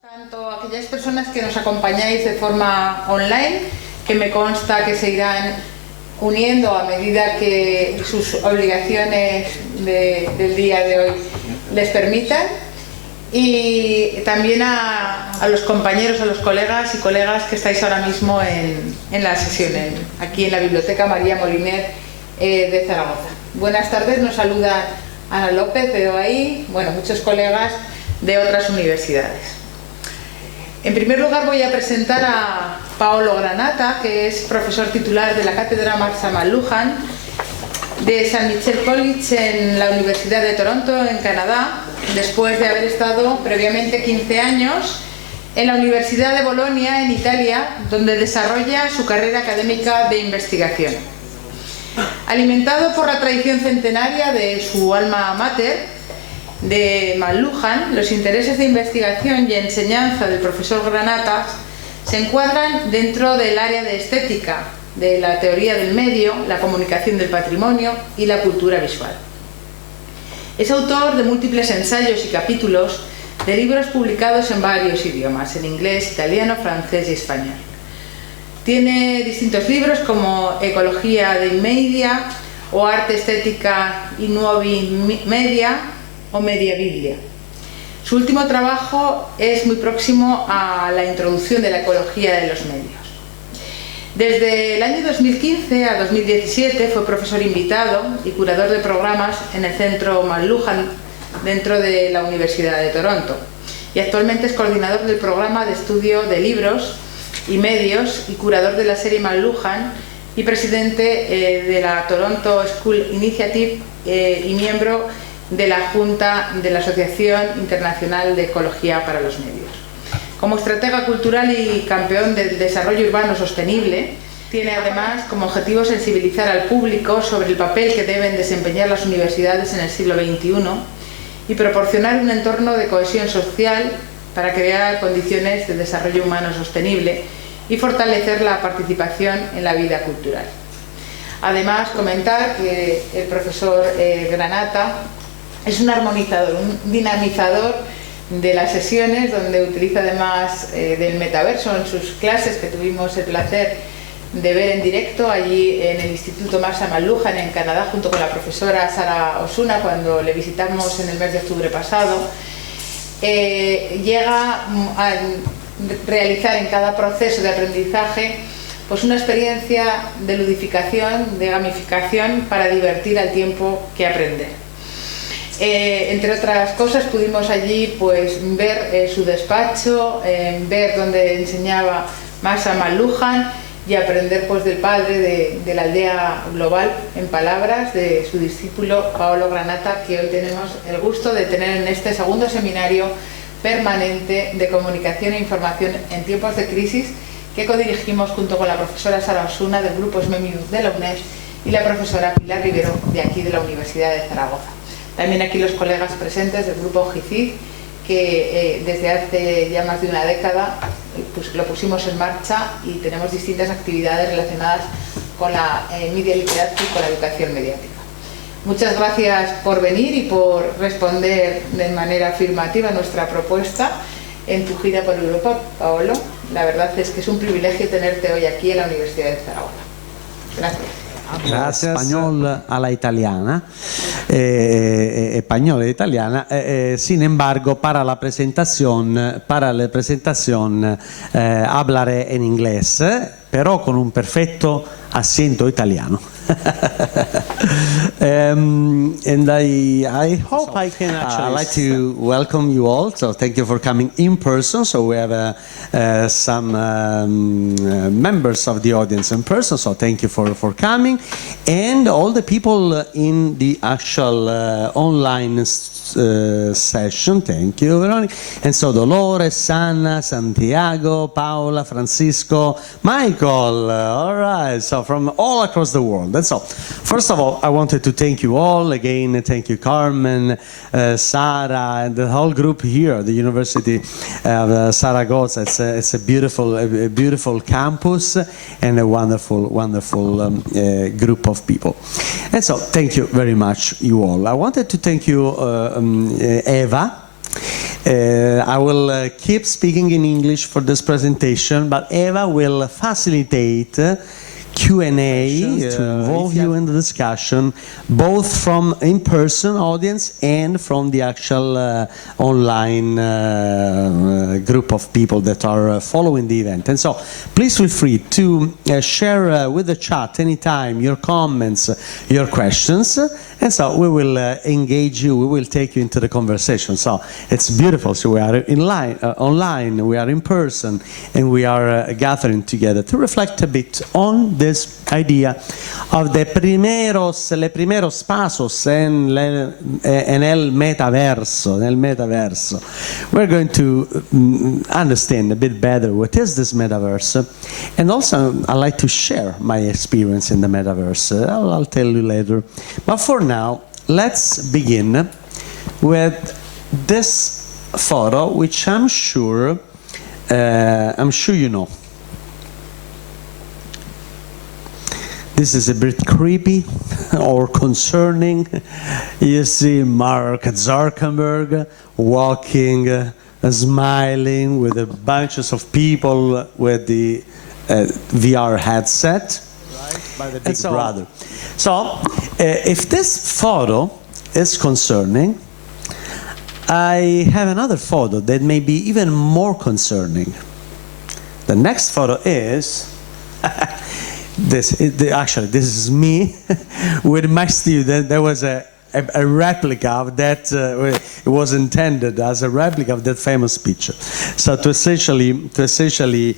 Tanto a aquellas personas que nos acompañáis de forma online, que me consta que se irán uniendo a medida que sus obligaciones del día de hoy les permitan, y también a los compañeros, a los colegas y colegas que estáis ahora mismo en la sesión, aquí en la Biblioteca María Moliner de Zaragoza. Buenas tardes, nos saluda Ana López de OAI, bueno, muchos colegas de otras universidades. En primer lugar voy a presentar a Paolo Granata, que es profesor titular de la Cátedra Marsa McLuhan de St. Michael College en la Universidad de Toronto, en Canadá, después de haber estado previamente 15 años en la Universidad de Bolonia, en Italia, donde desarrolla su carrera académica de investigación. Alimentado por la tradición centenaria de su alma mater, de McLuhan, los intereses de investigación y enseñanza del profesor Granata se encuadran dentro del área de estética, de la teoría del medio, la comunicación del patrimonio y la cultura visual. Es autor de múltiples ensayos y capítulos de libros publicados en varios idiomas, en inglés, italiano, francés y español. Tiene distintos libros como Ecología dei Media o Arte, Estética y Nuovi Media o Media Biblia. Su último trabajo es muy próximo a la introducción de la ecología de los medios. Desde el año 2015 a 2017 fue profesor invitado y curador de programas en el Centro McLuhan dentro de la Universidad de Toronto, y actualmente es coordinador del programa de estudio de libros y medios y curador de la serie McLuhan y presidente de la Toronto School Initiative y miembro de la Junta de la Asociación Internacional de Ecología para los Medios. Como estratega cultural y campeón del desarrollo urbano sostenible, tiene además como objetivo sensibilizar al público sobre el papel que deben desempeñar las universidades en el siglo XXI y proporcionar un entorno de cohesión social para crear condiciones de desarrollo humano sostenible y fortalecer la participación en la vida cultural. Además, comentar que el profesor Granata es un armonizador, un dinamizador de las sesiones, donde utiliza además del metaverso en sus clases, que tuvimos el placer de ver en directo allí en el Instituto Marsa McLuhan en Canadá, junto con la profesora Sara Osuna, cuando le visitamos en el mes de octubre pasado. Llega a realizar en cada proceso de aprendizaje pues una experiencia de ludificación, de gamificación, para divertir al tiempo que aprender. Entre otras cosas, pudimos allí pues ver su despacho, ver dónde enseñaba Marsa McLuhan y aprender pues del padre de la aldea global, en palabras de su discípulo Paolo Granata, que hoy tenemos el gusto de tener en este segundo seminario permanente de comunicación e información en tiempos de crisis, que codirigimos junto con la profesora Sara Osuna del Grupo SMEMIU de la UNED y la profesora Pilar Rivero de aquí de la Universidad de Zaragoza. También aquí los colegas presentes del grupo GICID, que desde hace ya más de una década pues lo pusimos en marcha, y tenemos distintas actividades relacionadas con la media literacy y con la educación mediática. Muchas gracias por venir y por responder de manera afirmativa a nuestra propuesta en tu gira por Europa, Paolo. La verdad es que es un privilegio tenerte hoy aquí en la Universidad de Zaragoza. Gracias. Gracias. Español a la italiana, español a la italiana. Sin embargo, para la presentación hablaré en inglés, pero con un perfecto acento italiano. And I hope I can actually. I'd like to welcome you all. So thank you for coming in person. So we have some members of the audience in person. So thank you for coming, and all the people in the actual online session. Thank you, Veronica. And so Dolores, Anna, Santiago, Paola, Francisco, Michael. All right. So from all across the world. And so, first of all, I wanted to thank you all again. Thank you, Carmen, Sara, and the whole group here at the University of Zaragoza. It's a beautiful campus and a wonderful group of people. And so, thank you very much, you all. I wanted to thank you, Eva, I will keep speaking in English for this presentation, but Eva will facilitate Q&A to involve you in the discussion, both from in-person audience and from the actual online group of people that are following the event. And so please feel free to share with the chat anytime your comments, your questions, and so we will engage you, we will take you into the conversation. So it's beautiful. So we are online, we are in person, and we are gathering together to reflect a bit on this idea of the los primeros pasos en el metaverso. We're going to understand a bit better what is this metaverse, and also I'd like to share my experience in the metaverse. I'll tell you later. But for now, let's begin with this photo, which I'm sure you know. This is a bit creepy or concerning. You see Mark Zuckerberg walking, smiling with a bunches of people with the VR headset, right, by the Big Brother. So, if this photo is concerning, I have another photo that may be even more concerning. The next photo is actually, this is me with my student. There was a replica of that. It was intended as a replica of that famous picture. So to essentially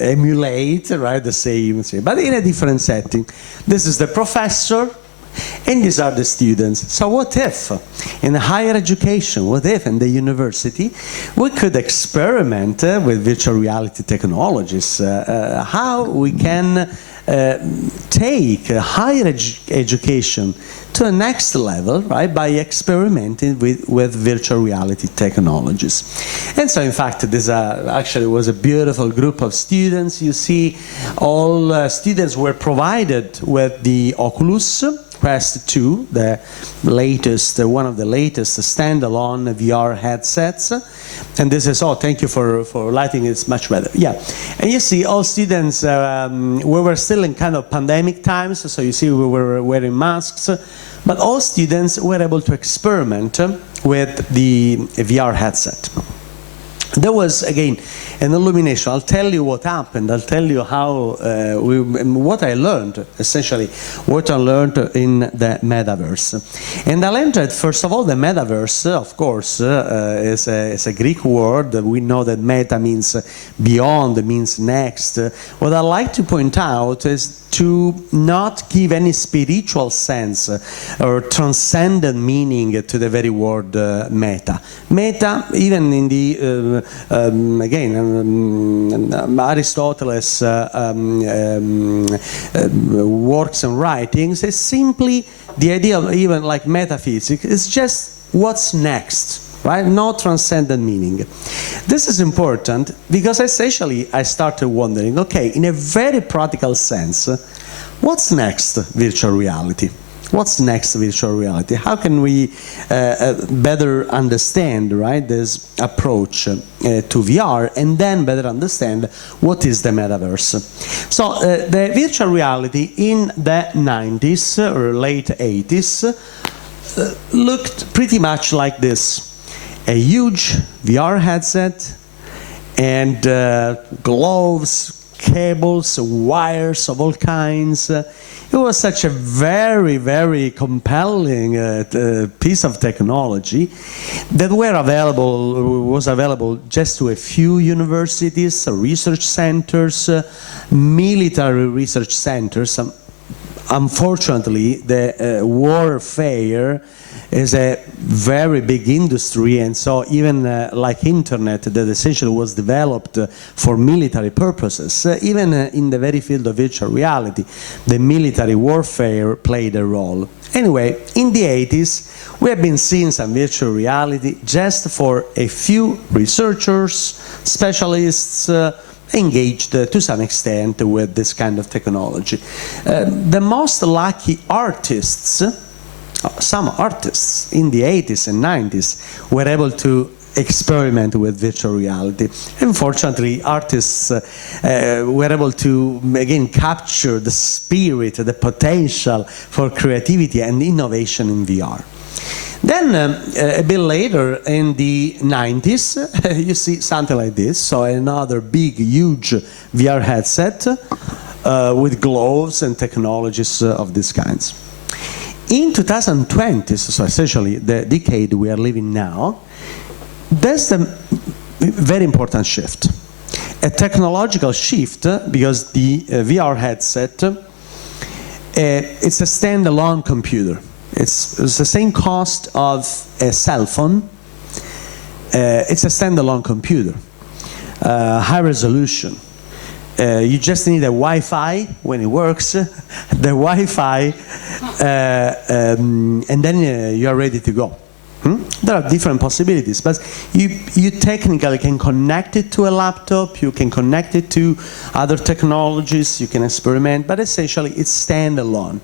emulate, right, the same, but in a different setting. This is the professor, and these are the students. So what if in higher education, what if in the university, we could experiment with virtual reality technologies, how we can take higher education to the next level, right, by experimenting with virtual reality technologies. And so, in fact, this actually was a beautiful group of students. You see, all students were provided with the Oculus Quest 2, the latest, one of the latest standalone VR headsets. And this is, oh, thank you for lighting, it's much better. Yeah, and you see all students, we were still in kind of pandemic times, so you see we were wearing masks, but all students were able to experiment with the VR headset. There was, again, an illumination. I'll tell you what happened. I'll tell you how, what I learned, essentially, what I learned in the metaverse. And I learned that, first of all, the metaverse, of course, is a Greek word. We know that meta means beyond, means next. What I like to point out is to not give any spiritual sense or transcendent meaning to the very word meta. Meta, even in the, again, Aristotle's works and writings, is simply the idea of even like metaphysics. It's just what's next. Right? No transcendent meaning. This is important because essentially I started wondering, okay, in a very practical sense, what's next virtual reality? What's next virtual reality? How can we better understand, right, this approach to VR, and then better understand what is the metaverse? So the virtual reality in the 90s or late 80s looked pretty much like this. A huge VR headset and gloves, cables, wires of all kinds. It was such a very, very compelling piece of technology that was available just to a few universities, research centers, military research centers. Unfortunately, the warfare is a very big industry, and so even like internet that essentially was developed for military purposes, even in the very field of virtual reality, the military warfare played a role. Anyway, in the 80s, we have been seeing some virtual reality just for a few researchers, specialists, engaged to some extent with this kind of technology. The most lucky artists some artists in the 80s and 90s were able to experiment with virtual reality. Unfortunately, artists were able to, again, capture the spirit, the potential for creativity and innovation in VR. Then, a bit later, in the 90s, you see something like this. So another big, huge VR headset with gloves and technologies of these kinds. In 2020, so essentially the decade we are living now, there's a very important shift. A technological shift, because the VR headset, it's a standalone computer. It's the same cost of a cell phone. It's a standalone computer, high resolution. You just need a Wi-Fi when it works, the Wi-Fi, and then you are ready to go. There are different possibilities, but you technically can connect it to a laptop, you can connect it to other technologies, you can experiment, but essentially it's standalone.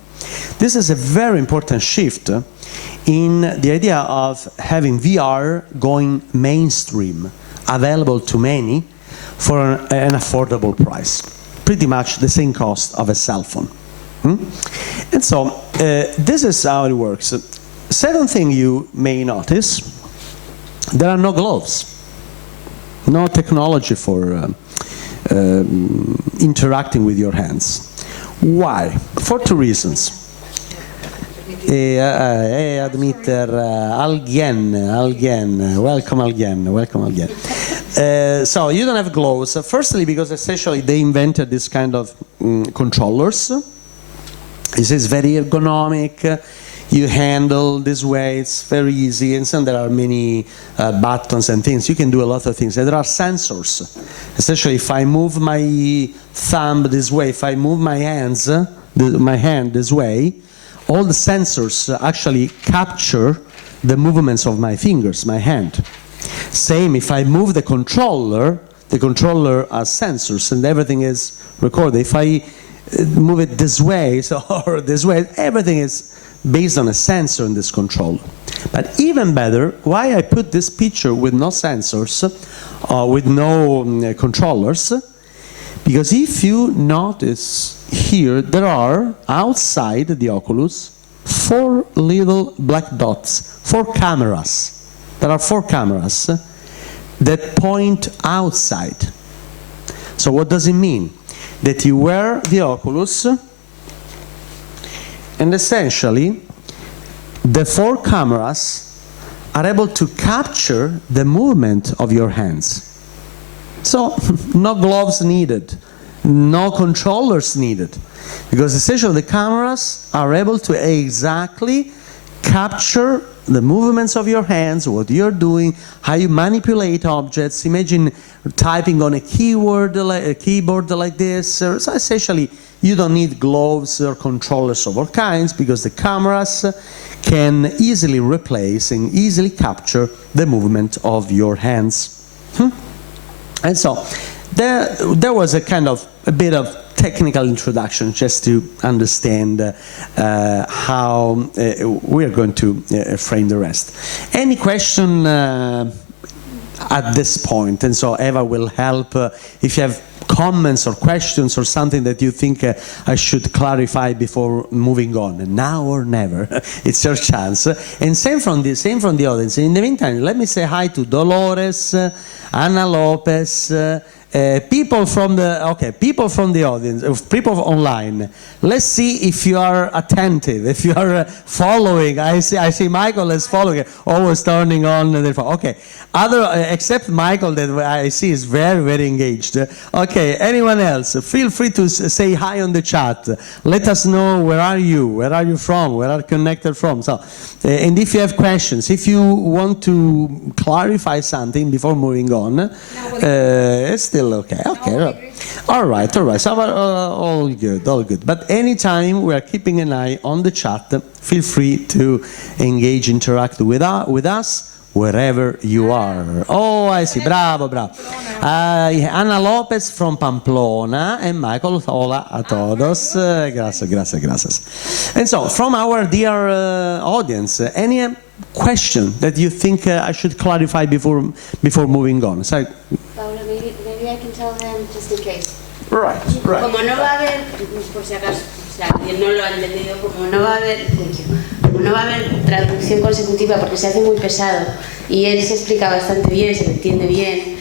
This is a very important shift in the idea of having VR going mainstream, available to many for an affordable price. Pretty much the same cost of a cell phone. And so this is how it works. Second thing you may notice, there are no gloves, no technology for interacting with your hands. Why? For two reasons. Admitter alguien, welcome again. So you don't have gloves. Firstly, because essentially they invented this kind of controllers. This is very ergonomic. You handle this way, it's very easy, and so there are many buttons and things. You can do a lot of things. And there are sensors. Essentially, if I move my thumb this way, if I move my hands, my hand this way, all the sensors actually capture the movements of my fingers, my hand. Same, if I move the controller has sensors, and everything is recorded. If I move it this way, or this way, everything is based on a sensor in this controller. But even better, why I put this picture with no sensors, with no controllers, because if you notice here, there are, outside the Oculus, 4 little black dots, 4 cameras. There are 4 cameras that point outside. So what does it mean? That you wear the Oculus, and essentially, the 4 cameras are able to capture the movement of your hands. So, no gloves needed, no controllers needed, because essentially the cameras are able to exactly capture the movements of your hands, what you're doing, how you manipulate objects. Imagine typing on a keyboard like this. So essentially, you don't need gloves or controllers of all kinds, because the cameras can easily replace and easily capture the movement of your hands. And so there was a bit of technical introduction just to understand how we're going to frame the rest. Any question at this point? And so Eva will help if you have comments or questions or something that you think I should clarify before moving on. Now or never. It's your chance. And same from the audience. In the meantime, let me say hi to Dolores, Anna Lopez, people from the audience, people online. Let's see if you are attentive, if you are following. I see Michael is following, always turning on the phone. Okay, except Michael that I see is very, very engaged. Okay, anyone else? Feel free to say hi on the chat. Let us know where are you from, where are you connected from. So, and if you have questions, if you want to clarify something before moving on, it's still okay. Okay. All right. So all good. But anytime we are keeping an eye on the chat, feel free to engage, interact with us. wherever you are. Oh, I see. Bravo, bravo. Ana Lopez from Pamplona and Michael, hola a todos. Gracias, gracias, gracias. And so, from our dear audience, any question that you think I should clarify before moving on? So, Paolo, maybe I can tell him just in case. Right, right. Como no va a haber, por si acaso, o sea, que no lo ha entendido, como no va a haber traducción consecutiva porque se hace muy pesado y él se explica bastante bien, se entiende bien,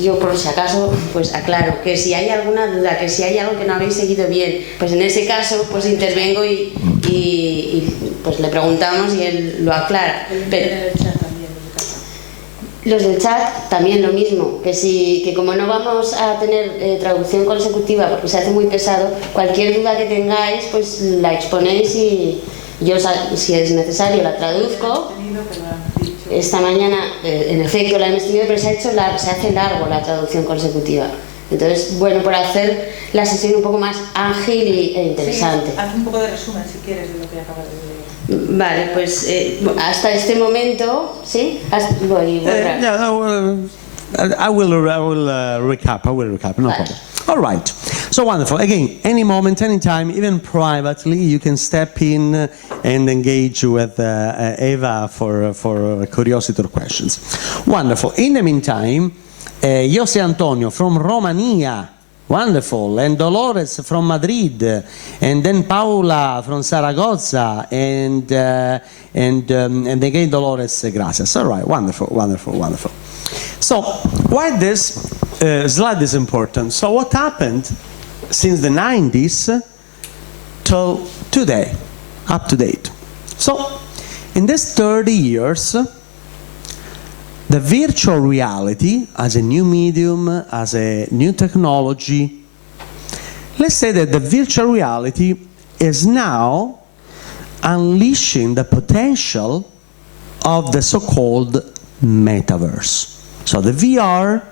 yo por si acaso pues aclaro que si hay alguna duda, que si hay algo que no habéis seguido bien, pues en ese caso pues intervengo y pues le preguntamos y él lo aclara. Pero los del chat también lo mismo, que como no vamos a tener traducción consecutiva porque se hace muy pesado, cualquier duda que tengáis pues la exponéis y yo si es necesario la traduzco. Esta mañana en efecto la hemos tenido, pero se hace largo la traducción consecutiva. Entonces, bueno, por hacer la sesión un poco más ágil e interesante. Sí, haz un poco de resumen si quieres de lo que acabas de decir. Vale, pues hasta este momento, ¿sí? Voy I will recap, no problem. All right, so wonderful. Again, any moment, any time, even privately, you can step in and engage with Eva for curiosity or questions. Wonderful. In the meantime, José Antonio from Romania, wonderful, and Dolores from Madrid, and then Paula from Zaragoza, and again Dolores, gracias. All right, wonderful, wonderful, wonderful. So, why this slide is important? So, what happened since the 90s till today, up to date? So, in these 30 years, the virtual reality as a new medium, as a new technology, let's say that the virtual reality is now unleashing the potential of the so-called metaverse. So the VR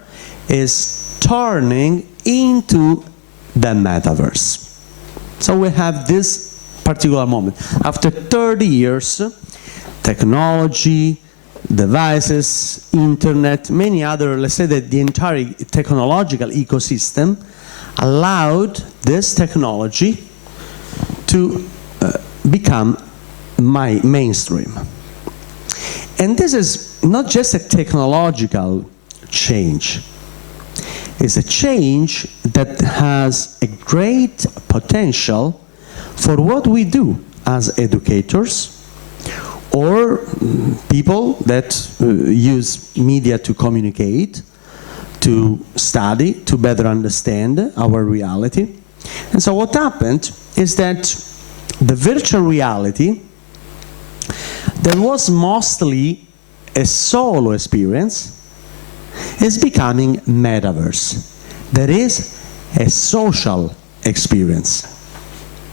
is turning into the metaverse. So we have this particular moment. After 30 years, technology, devices, internet, many other, let's say that the entire technological ecosystem allowed this technology to become mainstream. And this is not just a technological change. It's a change that has a great potential for what we do as educators or people that use media to communicate, to study, to better understand our reality. And so what happened is that the virtual reality that was mostly a solo experience is becoming metaverse. That is a social experience.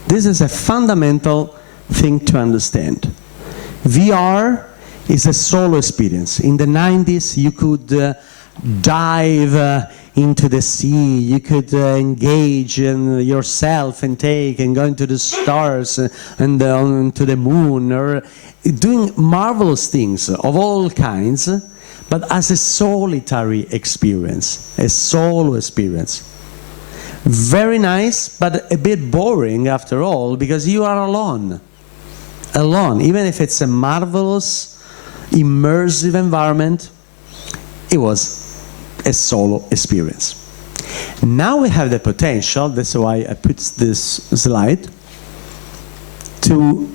This is a fundamental thing to understand. VR is a solo experience. In the 90s, you could dive into the sea, you could engage in yourself and take and go into the stars and to the moon, or doing marvelous things of all kinds, but as a solitary experience, a solo experience. Very nice, but a bit boring after all, because you are alone. Alone, even if it's a marvelous, immersive environment, it was a solo experience. Now we have the potential, that's why I put this slide, to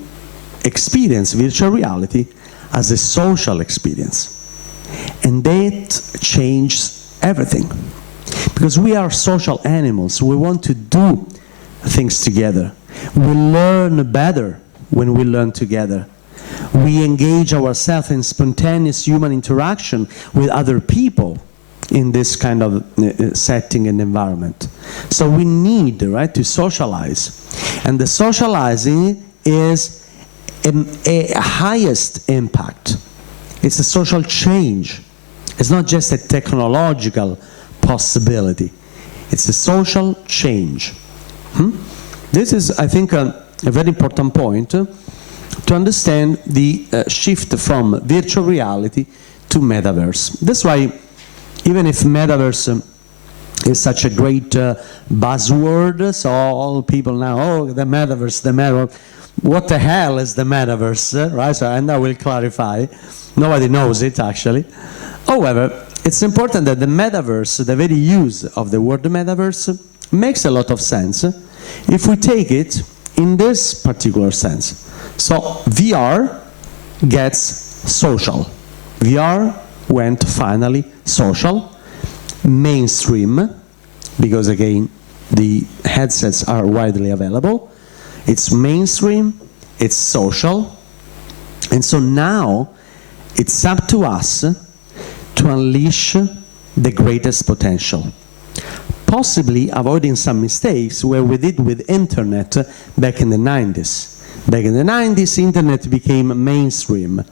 experience virtual reality as a social experience. And that changes everything. Because we are social animals, we want to do things together. We learn better when we learn together. We engage ourselves in spontaneous human interaction with other people in this kind of setting and environment. So we need, right, to socialize. And the socializing is a highest impact. It's a social change. It's not just a technological possibility. It's a social change. This is, I think, a very important point to understand the shift from virtual reality to metaverse. That's why, even if metaverse is such a great buzzword, so all people now, oh, the metaverse, what the hell is the metaverse, right? So, and I will clarify. Nobody knows it, actually. However, it's important that the metaverse, the very use of the word metaverse, makes a lot of sense if we take it in this particular sense. So VR gets social. VR went finally social, mainstream, because again, the headsets are widely available. It's mainstream, it's social, and so now it's up to us to unleash the greatest potential, possibly avoiding some mistakes where we did with internet back in the 90s. Back in the 90s, internet became mainstream.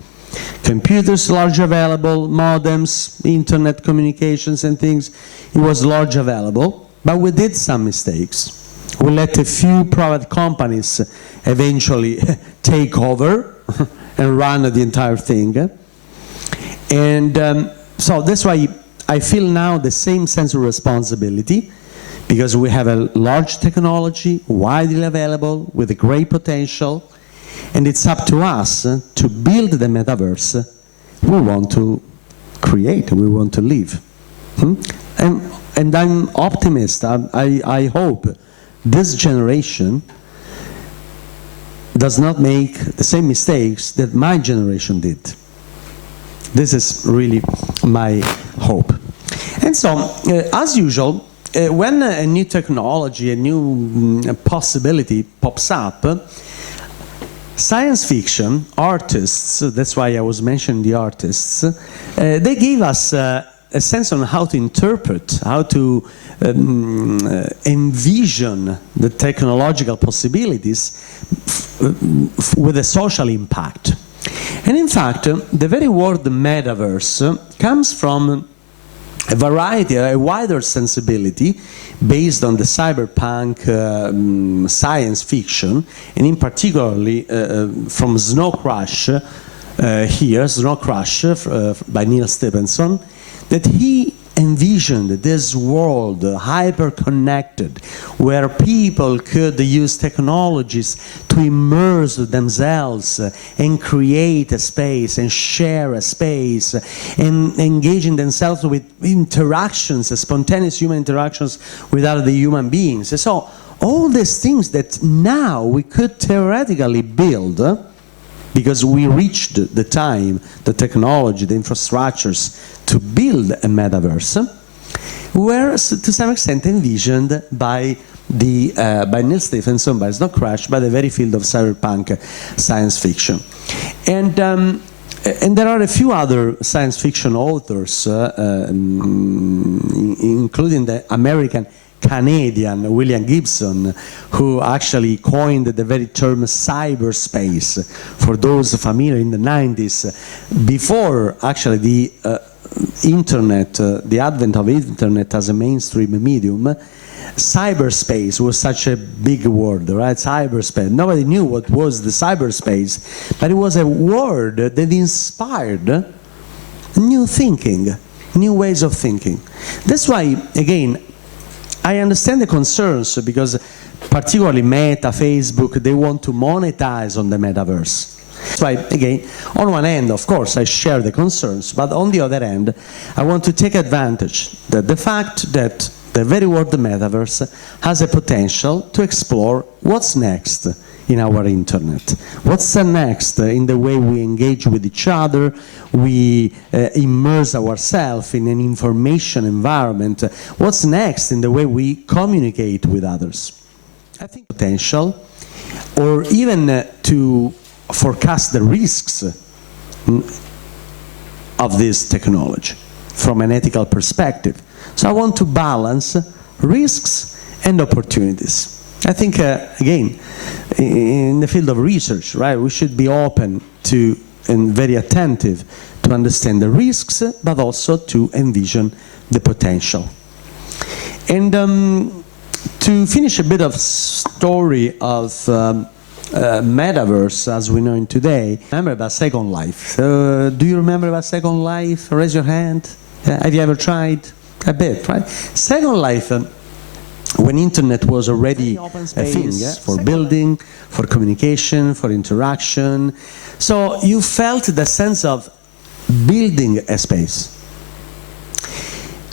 Computers large available, modems, internet communications and things, it was large available, but we did some mistakes. We let a few private companies eventually take over and run the entire thing. And so that's why I feel now the same sense of responsibility, because we have a large technology, widely available, with a great potential, and it's up to us to build the metaverse we want to create, we want to live. And I'm optimist. I hope this generation does not make the same mistakes that my generation did. This is really my hope. And so, as usual, when a new technology, a new possibility pops up, science fiction artists, that's why I was mentioning the artists, they gave us a sense on how to interpret, how to envision the technological possibilities with a social impact. And in fact, the very word metaverse comes from a variety, a wider sensibility based on the cyberpunk science fiction, and in particularly from Snow Crash, Snow Crash by Neil Stephenson, that he envisioned this world hyper-connected, where people could use technologies to immerse themselves and create a space and share a space and engaging themselves with interactions, spontaneous human interactions with other human beings. So all these things that now we could theoretically build, because we reached the time, the technology, the infrastructures to build a metaverse, were to some extent envisioned by Neil Stephenson, by Snow Crash, by the very field of cyberpunk science fiction. And there are a few other science fiction authors, including the American-Canadian William Gibson, who actually coined the very term cyberspace for those familiar in the 90s, before actually the internet, the advent of internet as a mainstream medium. Cyberspace was such a big word, right? Cyberspace. Nobody knew what was the cyberspace, but it was a word that inspired new thinking, new ways of thinking. That's why, again, I understand the concerns, because particularly Meta, Facebook, they want to monetize on the metaverse. That's why, again, on one end, of course, I share the concerns, but on the other end, I want to take advantage that the fact that the very word the metaverse has a potential to explore what's next in our internet. What's next in the way we engage with each other, we immerse ourselves in an information environment. What's next in the way we communicate with others? I think potential, or even to forecast the risks of this technology from an ethical perspective. So I want to balance risks and opportunities. I think, again, in the field of research, right, we should be open to and very attentive to understand the risks, but also to envision the potential. And to finish a bit of story of metaverse as we know it today, remember about Second Life. Do you remember about Second Life? Raise your hand. Have you ever tried? A bit, right? Second Life, when internet was already a thing, for building, for communication, for interaction. So you felt the sense of building a space.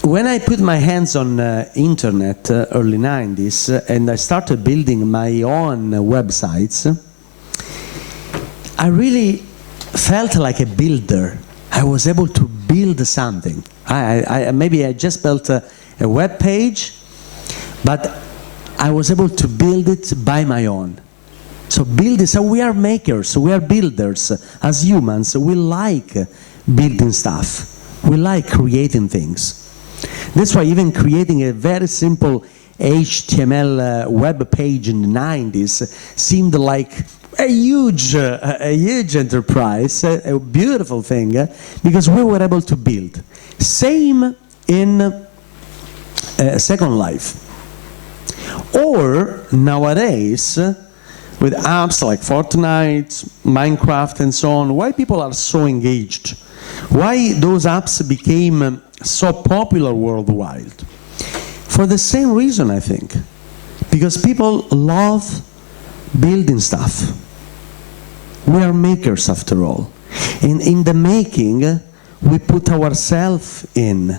When I put my hands on internet, early 90s, and I started building my own websites, I really felt like a builder. I was able to build something. Maybe I just built a web page, but I was able to build it by my own. So so we are makers, we are builders. As humans, we like building stuff. We like creating things. That's why even creating a very simple HTML web page in the 90s seemed like a huge enterprise, a beautiful thing, because we were able to build. Same in Second Life. Or nowadays, with apps like Fortnite, Minecraft, and so on, why people are so engaged? Why those apps became so popular worldwide? For the same reason, I think. Because people love building stuff. We are makers, after all. And in the making, we put ourselves in,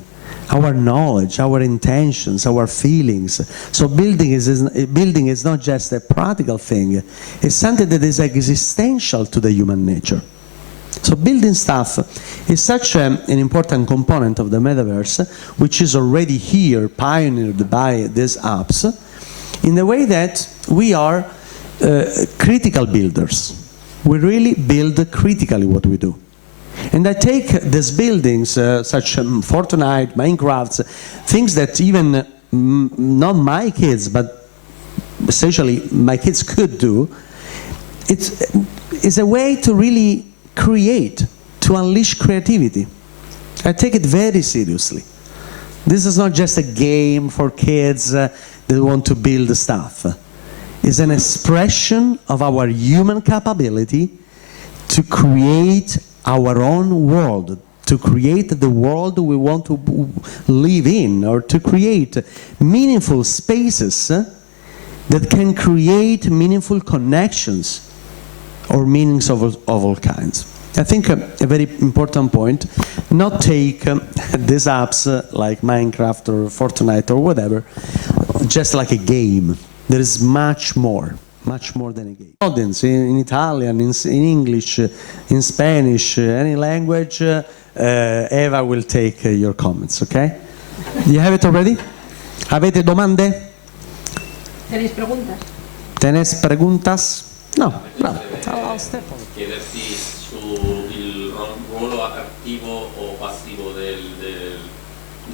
our knowledge, our intentions, our feelings. So building is not just a practical thing. It's something that is existential to the human nature. So building stuff is such an important component of the metaverse, which is already here, pioneered by these apps, in the way that we are critical builders. We really build critically what we do. And I take these buildings, such Fortnite, Minecraft, things that even not my kids, but essentially my kids could do. It's a way to really create, to unleash creativity. I take it very seriously. This is not just a game for kids that want to build stuff. It's an expression of our human capability to create our own world, to create the world we want to live in, or to create meaningful spaces that can create meaningful connections or meanings of all kinds. I think a very important point, not take these apps like Minecraft or Fortnite or whatever, just like a game. There is much more than a game. Audience in Italian, in English, in Spanish, any language, Eva will take your comments, okay? You have it already? ¿Avete domande? ¿Tenéis preguntas? ¿Tenés preguntas? No, bravo. Chiederti sul ruolo attivo o passivo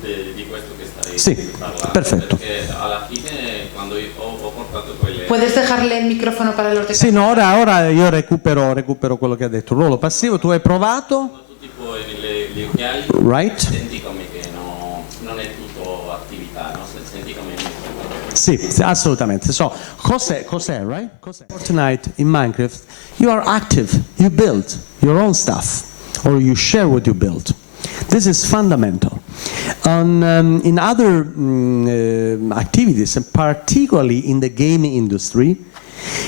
di questo che stai parlando. Perfetto. Perché alla fine quando ho portato quelle... ¿Puedes dejarle el micrófono para los de Sì, no, ora io recupero quello che ha detto. Ruolo passivo, tu hai provato? Quando tu tipo gli occhiali, Right. senti come che non è tutto attività, no? Senti come... Sì, assolutamente. So, cos'è, right? Fortnite, in Minecraft, you are active, you build your own stuff, or you share what you build. This is fundamental. In other activities, and particularly in the gaming industry,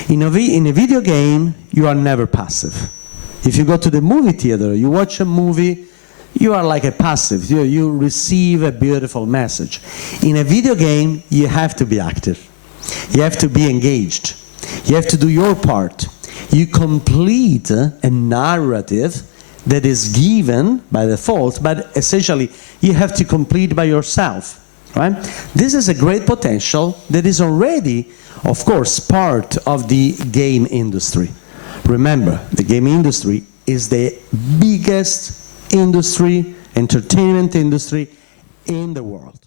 in a video game, you are never passive. If you go to the movie theater, you watch a movie, you are like a passive. You receive a beautiful message. In a video game, you have to be active. You have to be engaged. You have to do your part. You complete a narrative that is given by default, but essentially you have to complete by yourself, right? This is a great potential that is already, of course, part of the game industry. Remember, the game industry is the biggest industry, entertainment industry in the world.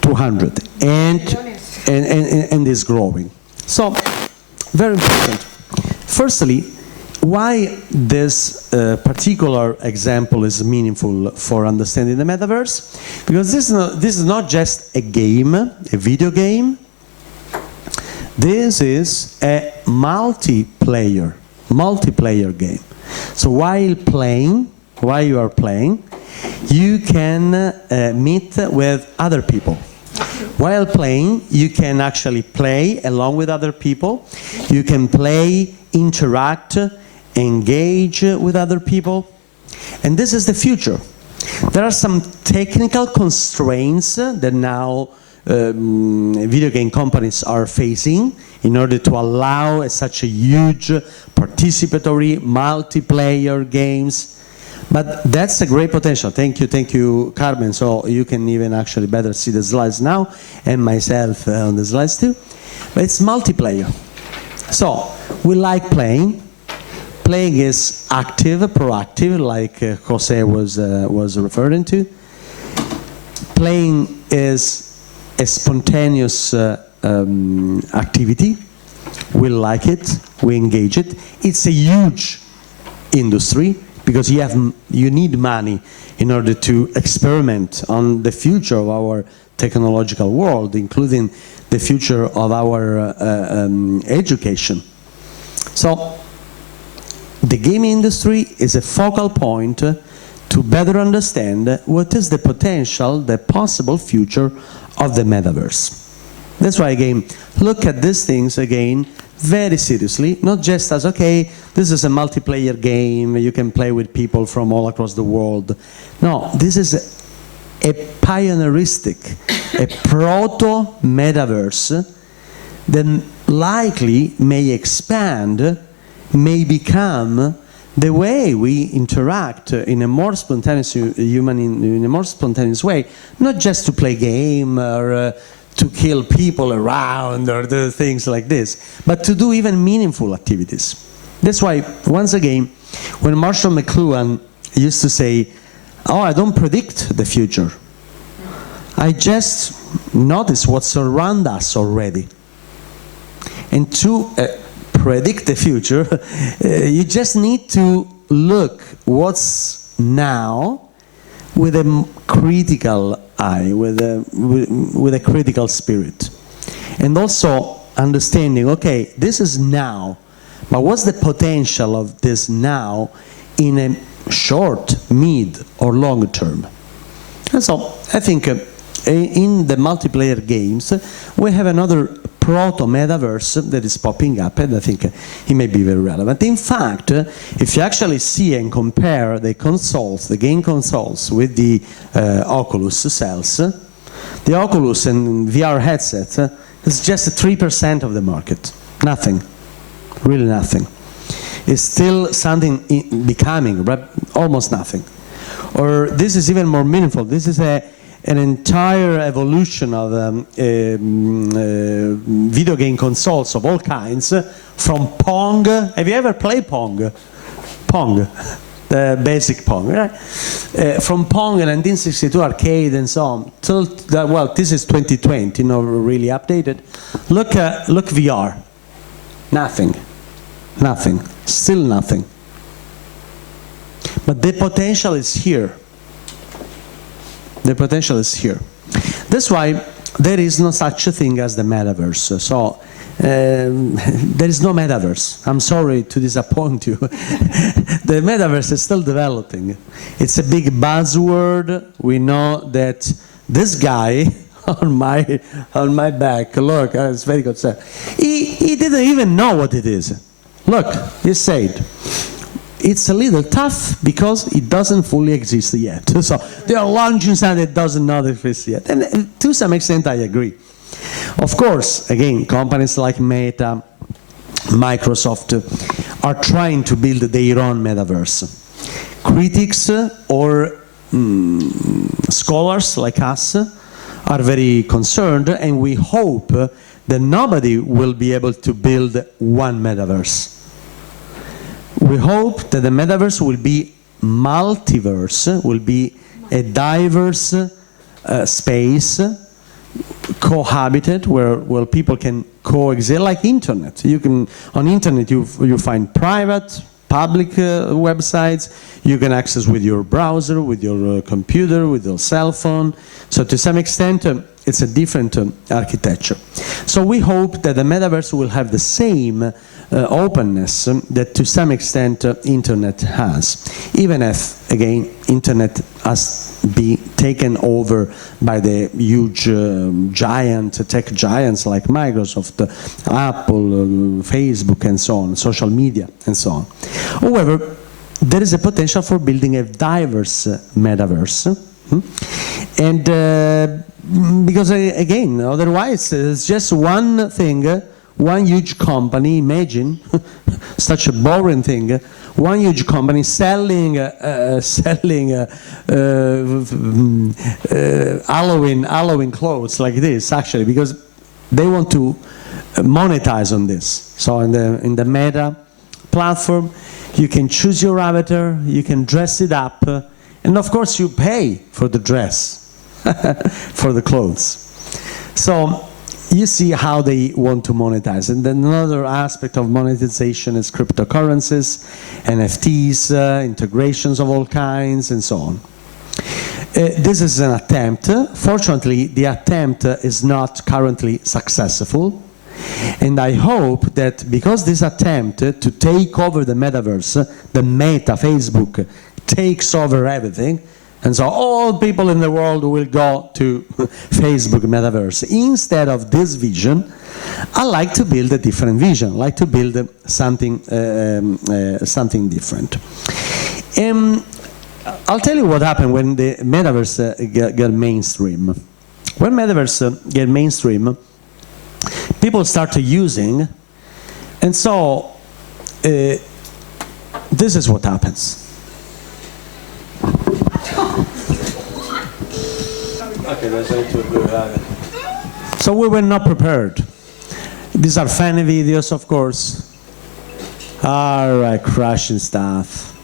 200, and is growing. So, very important. Firstly, why this particular example is meaningful for understanding the metaverse? Because this is not just a game, a video game, This is a multiplayer game. So while you are playing, you can meet with other people. While playing, you can actually play along with other people. You can play, interact, engage with other people. And this is the future. There are some technical constraints that now video game companies are facing in order to allow such a huge participatory multiplayer games. But that's a great potential. Thank you, Carmen. So you can even actually better see the slides now, and myself on the slides too. But it's multiplayer. So we like playing. Playing is active, proactive, like Jose was referring to. Playing is a spontaneous activity. We like it. We engage it. It's a huge industry, because you need money in order to experiment on the future of our technological world, including the future of our education. So the game industry is a focal point to better understand what is the potential, the possible future of the metaverse. That's why, again, look at these things again very seriously, not just as, okay, this is a multiplayer game, you can play with people from all across the world. No, this is a pioneeristic, a proto-metaverse that likely may expand, may become the way we interact in a more spontaneous in a more spontaneous way, not just to play game or to kill people around or do things like this, but to do even meaningful activities. That's why, once again, when Marshall McLuhan used to say, oh, I don't predict the future. I just notice what's around us already. And to predict the future, you just need to look what's now with a critical eye, with a critical spirit. And also understanding, okay, this is now, but what's the potential of this now in a short, mid, or long term? And so I think in the multiplayer games, we have another proto-metaverse that is popping up, and I think it may be very relevant. In fact, if you actually see and compare the consoles, the game consoles, with the Oculus cells, the Oculus and VR headset is just 3% of the market. Nothing. Really nothing. It's still something becoming, but almost nothing. Or this is even more meaningful. This is an entire evolution of video game consoles of all kinds, from Pong. Have you ever played Pong? Pong, the basic Pong, right? From Pong and 1962 arcade and so on, till, well, this is 2020, not really updated. Look VR, nothing, still nothing. But the potential is here. The potential is here. That's why there is no such a thing as the metaverse. So there is no metaverse. I'm sorry to disappoint you. The metaverse is still developing. It's a big buzzword. We know that this guy on my back, look, it's very good. He didn't even know what it is. Look, he said, it's a little tough because it doesn't fully exist yet. So they are launching something that doesn't not exist yet. And to some extent, I agree. Of course, again, companies like Meta, Microsoft are trying to build their own metaverse. Critics or scholars like us are very concerned, and we hope that nobody will be able to build one metaverse. We hope that the metaverse will be multiverse, will be a diverse space, cohabited, where people can coexist, like internet. You can, on internet, you find private, public websites. You can access with your browser, with your computer, with your cell phone. So to some extent, it's a different architecture. So we hope that the metaverse will have the same openness that to some extent internet has, even if, again, internet has been taken over by the huge tech giants like Microsoft, Apple, Facebook, and so on, social media, and so on. However, there is a potential for building a diverse metaverse. And because, again, otherwise it's just one thing, one huge company, imagine, such a boring thing, one huge company selling Halloween clothes like this, actually, because they want to monetize on this. So in the Meta platform, you can choose your avatar, you can dress it up, and of course you pay for the dress, for the clothes. So you see how they want to monetize. And then another aspect of monetization is cryptocurrencies, NFTs, integrations of all kinds, and so on. This is an attempt. Fortunately, the attempt is not currently successful. And I hope that because this attempt to take over the metaverse, the Meta, Facebook, takes over everything, and so all people in the world will go to Facebook metaverse. Instead of this vision, I like to build a different vision. I like to build something different. I'll tell you what happened when the metaverse got mainstream. When metaverse get mainstream, people started using, and so this is what happens. So we were not prepared. These are funny videos, of course. All right, crashing stuff.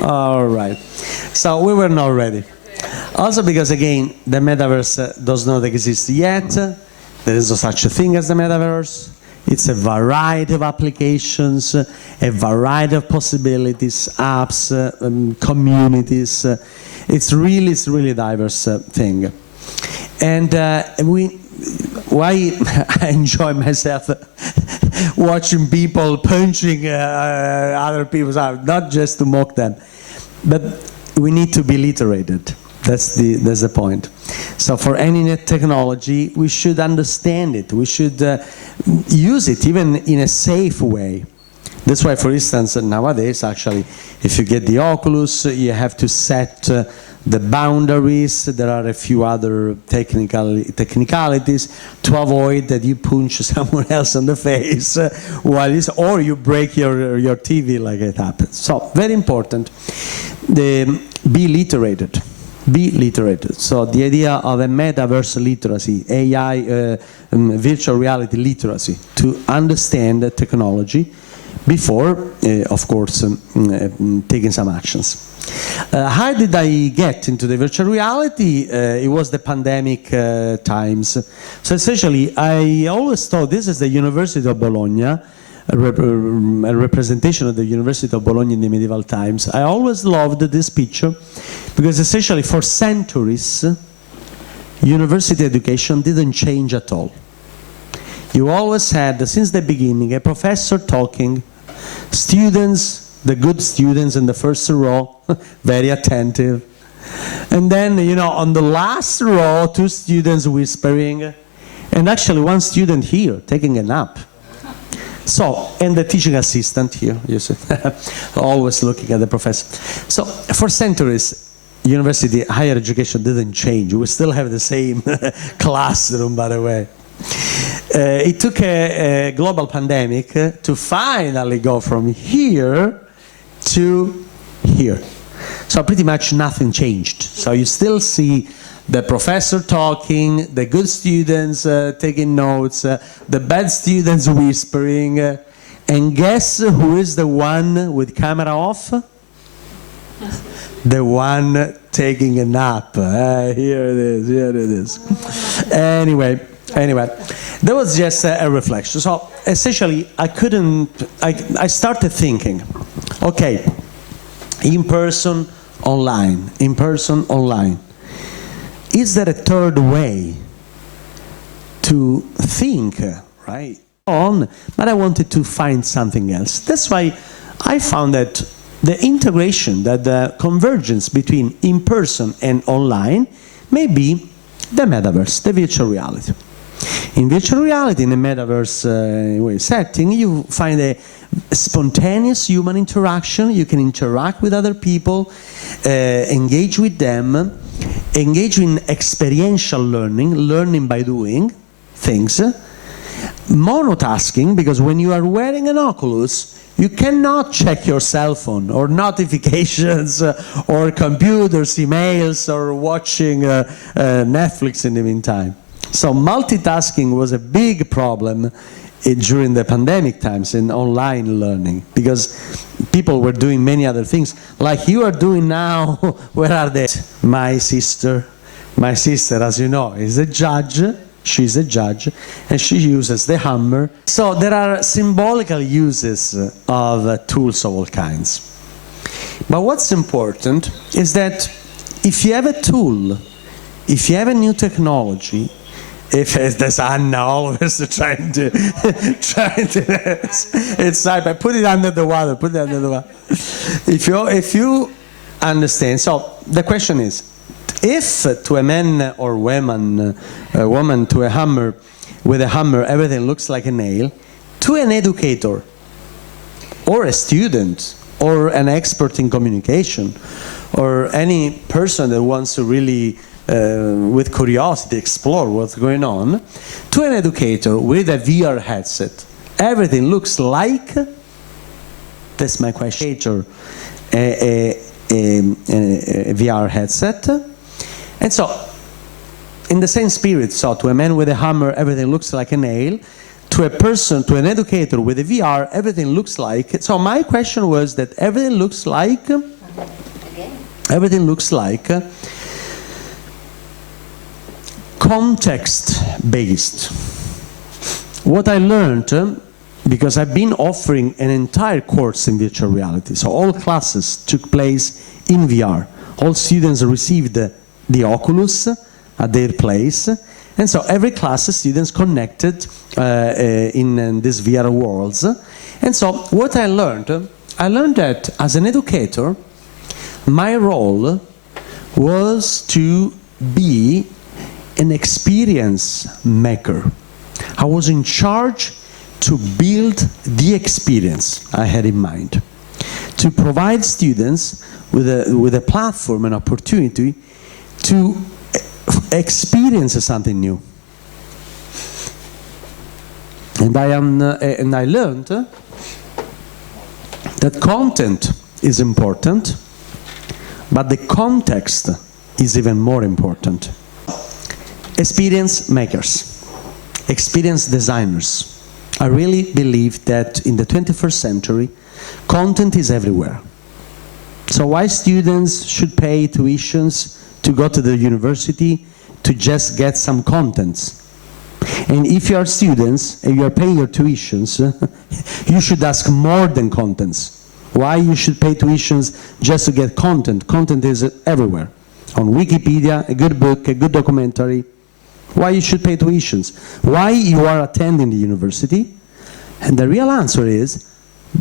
All right. So we were not ready. Also because, again, the metaverse does not exist yet. There is no such a thing as the metaverse. It's a variety of applications, a variety of possibilities, apps, communities. It's really a diverse thing. And why I enjoy myself watching people punching other people's out, not just to mock them, but we need to be literated. That's the point. So for any technology, we should understand it. We should use it even in a safe way. That's why, for instance, nowadays, actually, if you get the Oculus, you have to set the boundaries. There are a few other technicalities to avoid that you punch someone else on the face or you break your TV like it happens. So, very important. Be literated. Be literated. So the idea of a metaverse literacy, AI, virtual reality literacy, to understand the technology before, of course, taking some actions. How did I get into the virtual reality? It was the pandemic times. So essentially, I always thought this is the University of Bologna, a representation of the University of Bologna in the medieval times. I always loved this picture because essentially for centuries, university education didn't change at all. You always had, since the beginning, a professor talking, students, the good students in the first row, very attentive, and then, you know, on the last row, two students whispering, and actually one student here taking a nap. So, and the teaching assistant here, you see, always looking at the professor. So, for centuries, university, higher education didn't change. We still have the same classroom, by the way. It took a global pandemic to finally go from here to here. So pretty much nothing changed. So you still see the professor talking, the good students taking notes, the bad students whispering, and guess who is the one with camera off? The one taking a nap. Here it is, here it is. Anyway, that was just a reflection. So essentially, I started thinking, okay, in person, online, in person, online. is there a third way to think, right? But I wanted to find something else. That's why I found that the integration, that the convergence between in-person and online may be the metaverse, the virtual reality. In virtual reality, in a metaverse setting, you find a spontaneous human interaction. You can interact with other people, engage with them, engage in experiential learning, learning by doing things. Monotasking, because when you are wearing an Oculus, you cannot check your cell phone or notifications or computers, emails, or watching Netflix in the meantime. So multitasking was a big problem during the pandemic times in online learning, because people were doing many other things, like you are doing now. Where are they? My sister, as you know, is a judge. She's a judge, and she uses the hammer. So there are symbolical uses of tools of all kinds. But what's important is that if you have a tool, if you have a new technology, if there's Anna always trying to it's like, but put it under the water, put it under the water. If you understand, so the question is, if to a man or woman to a hammer, with a hammer everything looks like a nail, to an educator or a student or an expert in communication or any person that wants to really with curiosity explore what's going on, to an educator with a VR headset, everything looks like, that's my question, a VR headset. And so, in the same spirit, so to a man with a hammer, everything looks like a nail. To a person, to an educator with a VR, everything looks like. So my question was that everything looks like context-based. What I learned, because I've been offering an entire course in virtual reality, so all classes took place in VR. All students received the Oculus at their place, and so every class students connected in these VR worlds. And so what I learned that as an educator, my role was to be an experience maker. I was in charge to build the experience I had in mind, to provide students with a platform, an opportunity to experience something new. And I learned that content is important, but the context is even more important. Experience makers, experience designers. I really believe that in the 21st century, content is everywhere. So why students should pay tuitions to go to the university to just get some contents? And if you are students and you are paying your tuitions, you should ask more than contents. Why you should pay tuitions just to get content? Content is everywhere. On Wikipedia, a good book, a good documentary. Why you should pay tuitions? Why you are attending the university? And the real answer is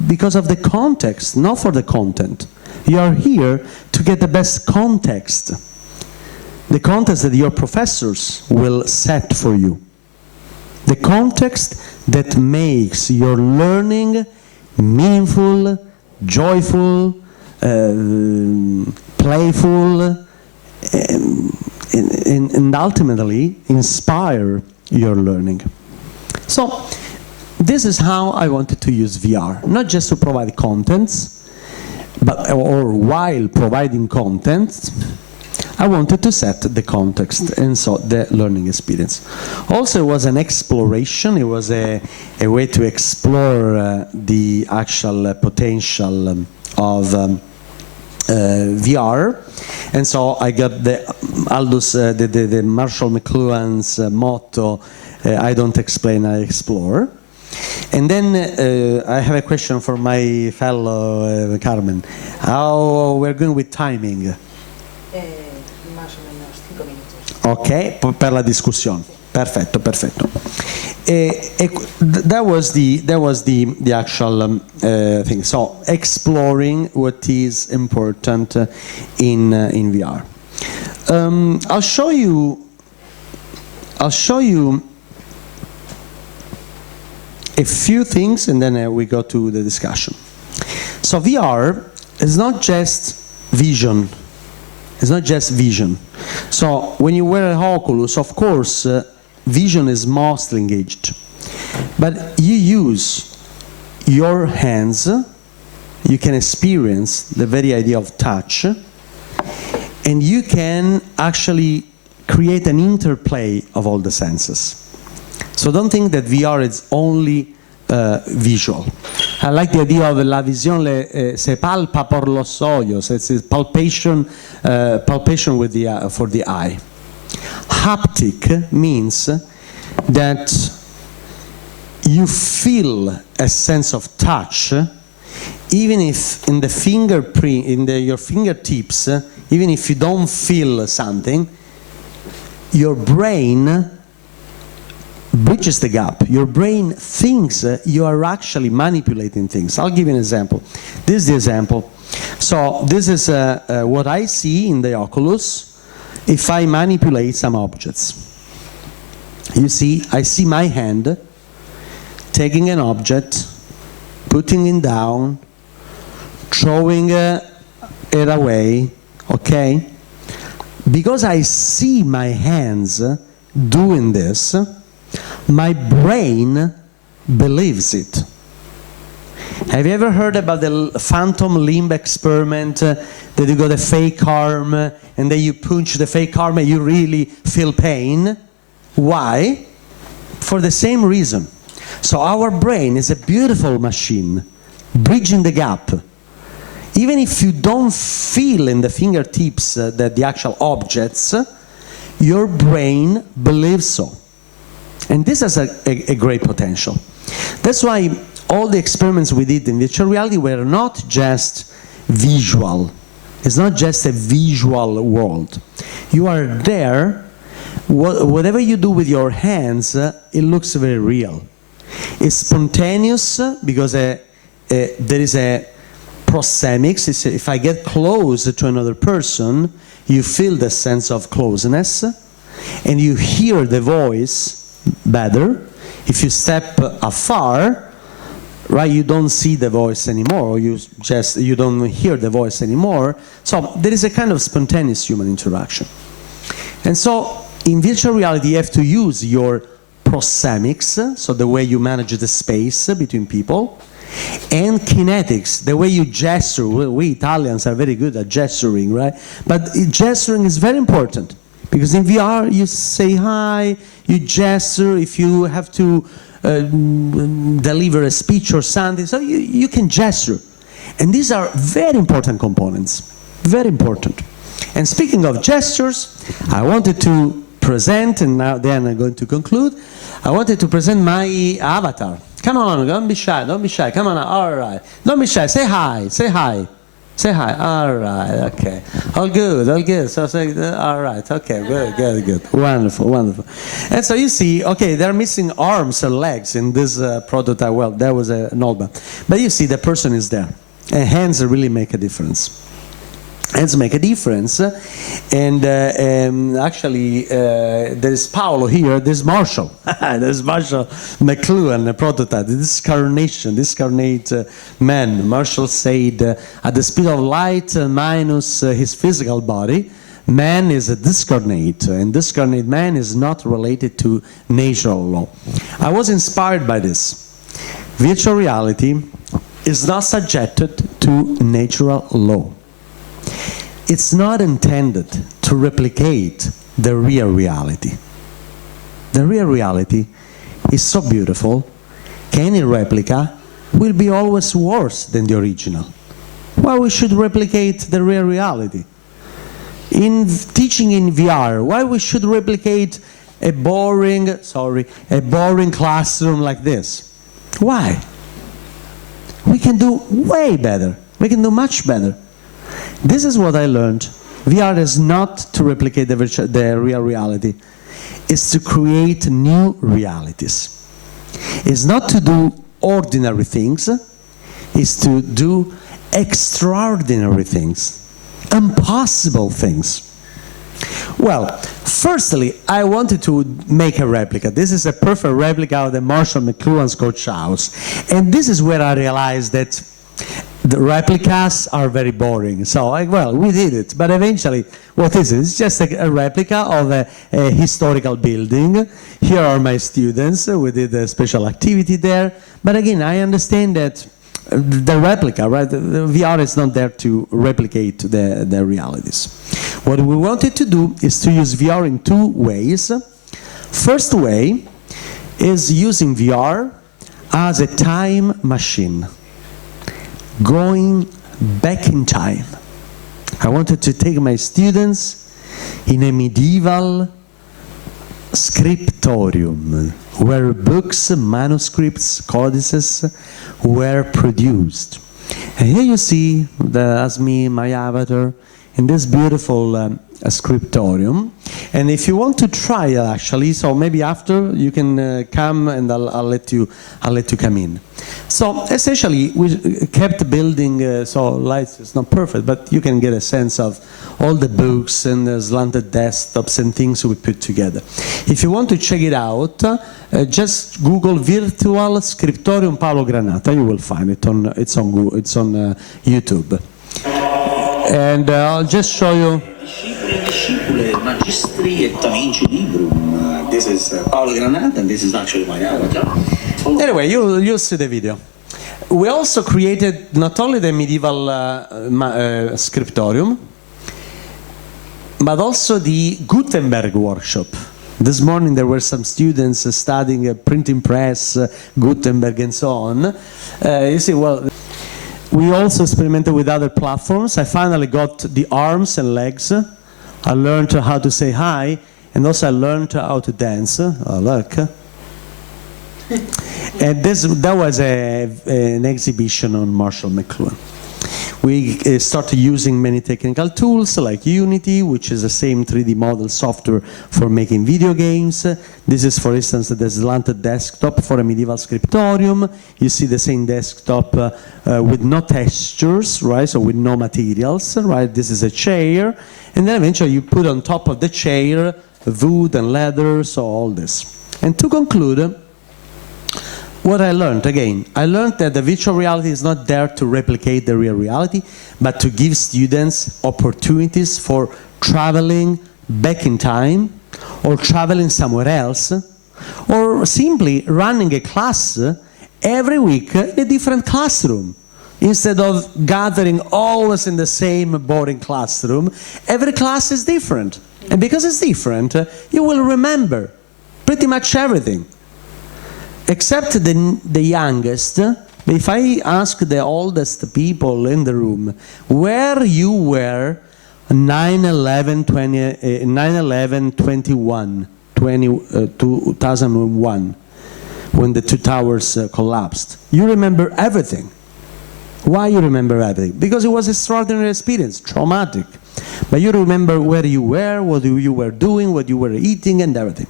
because of the context, not for the content. You are here to get the best context. The context that your professors will set for you. The context that makes your learning meaningful, joyful, playful, and ultimately inspire your learning. So this is how I wanted to use VR, not just to provide contents, or while providing content, I wanted to set the context, and so the learning experience. Also, it was an exploration. It was a way to explore the actual potential of VR, and so I got the Aldous, the Marshall McLuhan's motto: "I don't explain, I explore." And then I have a question for my fellow Carmen. How we're going with timing? Más o menos 5 minutos. Ok, per la discussione. Perfetto, perfetto. That was the actual thing. So exploring what is important in VR. I'll show you a few things, and then we go to the discussion. So VR is not just vision. It's not just vision. So when you wear an Oculus, of course, vision is mostly engaged. But you use your hands, you can experience the very idea of touch, and you can actually create an interplay of all the senses. So don't think that VR is only visual. I like the idea of la visión se palpa por los ojos. It's palpation with for the eye. Haptic means that you feel a sense of touch, even if in the fingerprint, your fingertips, even if you don't feel something, your brain bridges the gap. Your brain thinks you are actually manipulating things. I'll give you an example. This is the example. So this is what I see in the Oculus if I manipulate some objects. You see, I see my hand taking an object, putting it down, throwing it away, okay? Because I see my hands doing this, my brain believes it. Have you ever heard about the phantom limb experiment, that you got a fake arm and then you punch the fake arm and you really feel pain? Why? For the same reason. So our brain is a beautiful machine, bridging the gap. Even if you don't feel in the fingertips that the actual objects, your brain believes so. And this has a great potential. That's why all the experiments we did in virtual reality were not just visual. It's not just a visual world. You are there, whatever you do with your hands, it looks very real. It's spontaneous because there is a proxemics. If I get close to another person, you feel the sense of closeness, and you hear the voice better. If you step afar, right, you don't see the voice anymore, or you don't hear the voice anymore. So there is a kind of spontaneous human interaction. And so in virtual reality, you have to use your proxemics, so the way you manage the space between people, and kinetics, the way you gesture. We Italians are very good at gesturing, right? But gesturing is very important, because in VR you say hi, you gesture, if you have to deliver a speech or something, so you can gesture. And these are very important components, very important. And speaking of gestures, I wanted to present, and now then I'm going to conclude, I wanted to present my avatar. Come on, don't be shy, don't be shy, come on, all right. Don't be shy, say hi, say hi. Say hi, all right, okay. All good, so say, all right, okay, good. Wonderful, wonderful. And so you see, okay, they're missing arms and legs in this prototype. Well, that was an old one. But you see, the person is there. And hands really make a difference. Hands make a difference, and actually there's Paolo here, there's Marshall, there's Marshall McLuhan, a prototype, this carnate man. Marshall said, at the speed of light minus his physical body, man is a discarnate, and discarnate man is not related to natural law. I was inspired by this. Virtual reality is not subjected to natural law. It's not intended to replicate the real reality. The real reality is so beautiful, any replica will be always worse than the original. Why we should replicate the real reality? In teaching in VR, why we should replicate a boring classroom like this? Why? We can do way better. We can do much better. This is what I learned VR is not to replicate the real reality. It's to create new realities. It's not to do ordinary things. It's to do extraordinary things, impossible things. Well, firstly, I wanted to make a replica. This is a perfect replica of the Marshall McLuhan's coach house. And this is where I realized that the replicas are very boring. So, well, we did it. But eventually, what is it? It's just a replica of a historical building. Here are my students. We did a special activity there. But again, I understand that the replica, right? The VR is not there to replicate the realities. What we wanted to do is to use VR in two ways. First way is using VR as a time machine, going back in time. I wanted to take my students in a medieval scriptorium where books, manuscripts, codices were produced. And here you see as me, my avatar, in this beautiful scriptorium. And if you want to try it, actually, so maybe after you can come and I'll let you come in. So essentially, we kept building. So lights is not perfect, but you can get a sense of all the books and the slanted desktops and things we put together. If you want to check it out, just Google Virtual Scriptorium Paolo Granata. You will find it on. It's on YouTube. And I'll just show you. This is Paolo Granata, and this is actually my avatar. Anyway, you'll see the video. We also created not only the medieval scriptorium, but also the Gutenberg workshop. This morning there were some students studying a printing press, Gutenberg, and so on. You see, well, we also experimented with other platforms. I finally got the arms and legs. I learned how to say hi, and also I learned how to dance. Oh, look. And that was an exhibition on Marshall McLuhan. We started using many technical tools like Unity, which is the same 3D model software for making video games. This is, for instance, the slanted desktop for a medieval scriptorium. You see the same desktop with no textures, right? So with no materials, right? This is a chair. And then eventually you put on top of the chair wood and leather, so all this. And to conclude, what I learned, again, I learned that the virtual reality is not there to replicate the real reality, but to give students opportunities for traveling back in time, or traveling somewhere else, or simply running a class every week in a different classroom. Instead of gathering always in the same boring classroom, every class is different. And because it's different, you will remember pretty much everything. Except the youngest. If I ask the oldest people in the room where you were 2001, when the two towers collapsed, you remember everything. Why you remember everything? Because it was an extraordinary experience, traumatic. But you remember where you were, what you were doing, what you were eating, and everything.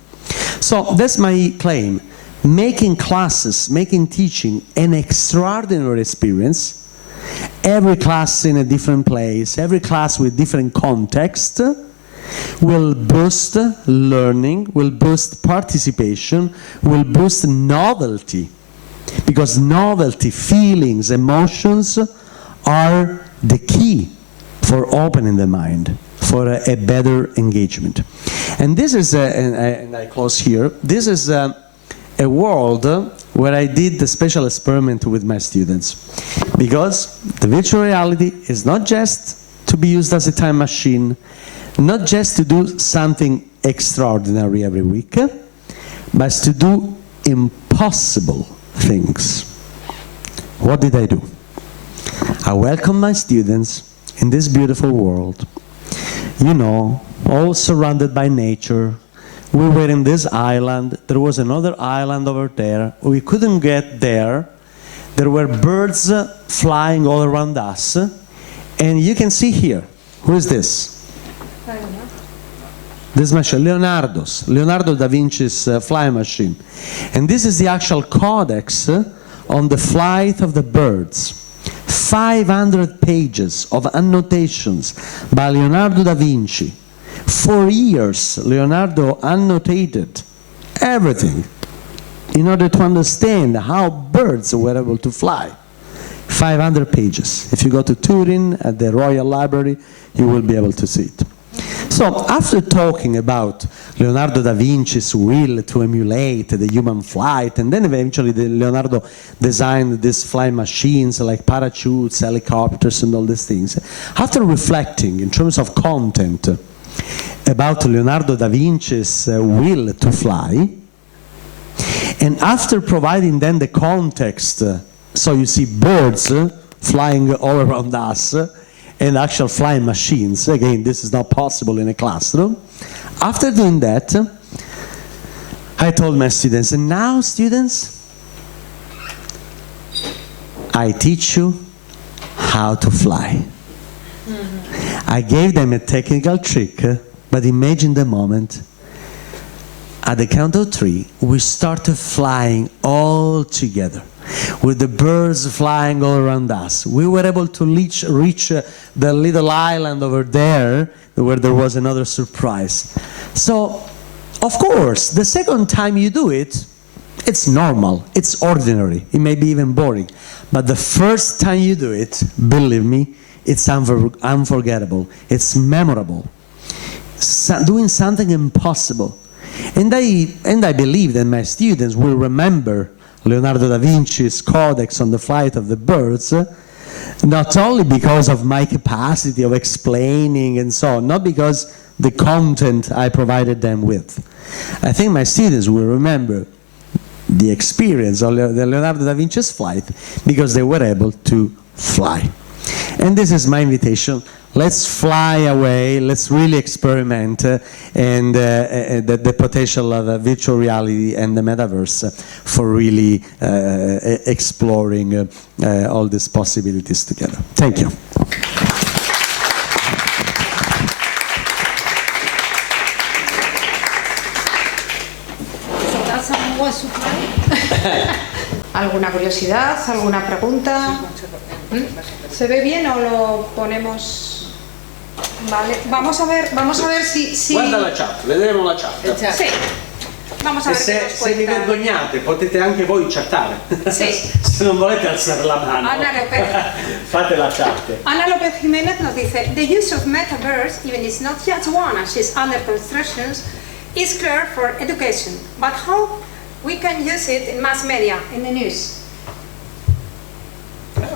So that's my claim. Making classes, making teaching an extraordinary experience, every class in a different place, every class with different context, will boost learning, will boost participation, will boost novelty. Because novelty, feelings, emotions are the key for opening the mind, for a better engagement. And this is, and I close here, this is a world where I did the special experiment with my students. Because the virtual reality is not just to be used as a time machine, not just to do something extraordinary every week, but to do impossible things. What did I do? I welcomed my students in this beautiful world. You know, all surrounded by nature. We were in this island. There was another island over there. We couldn't get there. There were birds flying all around us. And you can see here, who is this? This machine, Leonardo da Vinci's flying machine. And this is the actual codex on the flight of the birds. 500 pages of annotations by Leonardo da Vinci. For years, Leonardo annotated everything in order to understand how birds were able to fly. 500 pages. If you go to Turin at the Royal Library, you will be able to see it. So after talking about Leonardo da Vinci's will to emulate the human flight, and then eventually Leonardo designed these flying machines like parachutes, helicopters, and all these things, after reflecting in terms of content about Leonardo da Vinci's will to fly, and after providing then the context, so you see birds flying all around us, and actual flying machines. Again, this is not possible in a classroom. After doing that, I told my students, and now students, I teach you how to fly. I gave them a technical trick, but imagine the moment. At the count of 3, we started flying all together, with the birds flying all around us. We were able to reach the little island over there, where there was another surprise. So, of course, the second time you do it, it's normal, it's ordinary, it may be even boring. But the first time you do it, believe me, it's unforgettable, it's memorable. Doing something impossible. And I believe that my students will remember Leonardo da Vinci's codex on the flight of the birds, not only because of my capacity of explaining and so on, not because the content I provided them with. I think my students will remember the experience of the Leonardo da Vinci's flight because they were able to fly. And this is my invitation. Let's fly away, let's really experiment and the potential of virtual reality and the metaverse for really exploring all these possibilities together. Thank you. ¿Alguna curiosidad? ¿Alguna pregunta? ¿Se ve bien o lo ponemos...? Vale, vamos a ver si... Guarda la chat, vedremo la chat. Sì, vamos a ver se vi vergognate potete anche voi chattare. Sì. Se non volete alzare la mano, fate la chat. Ana López Jiménez nos dice: The use of metaverse, even if it's not yet one as is under construction, is clear for education. But how we can use it in mass media, in the news?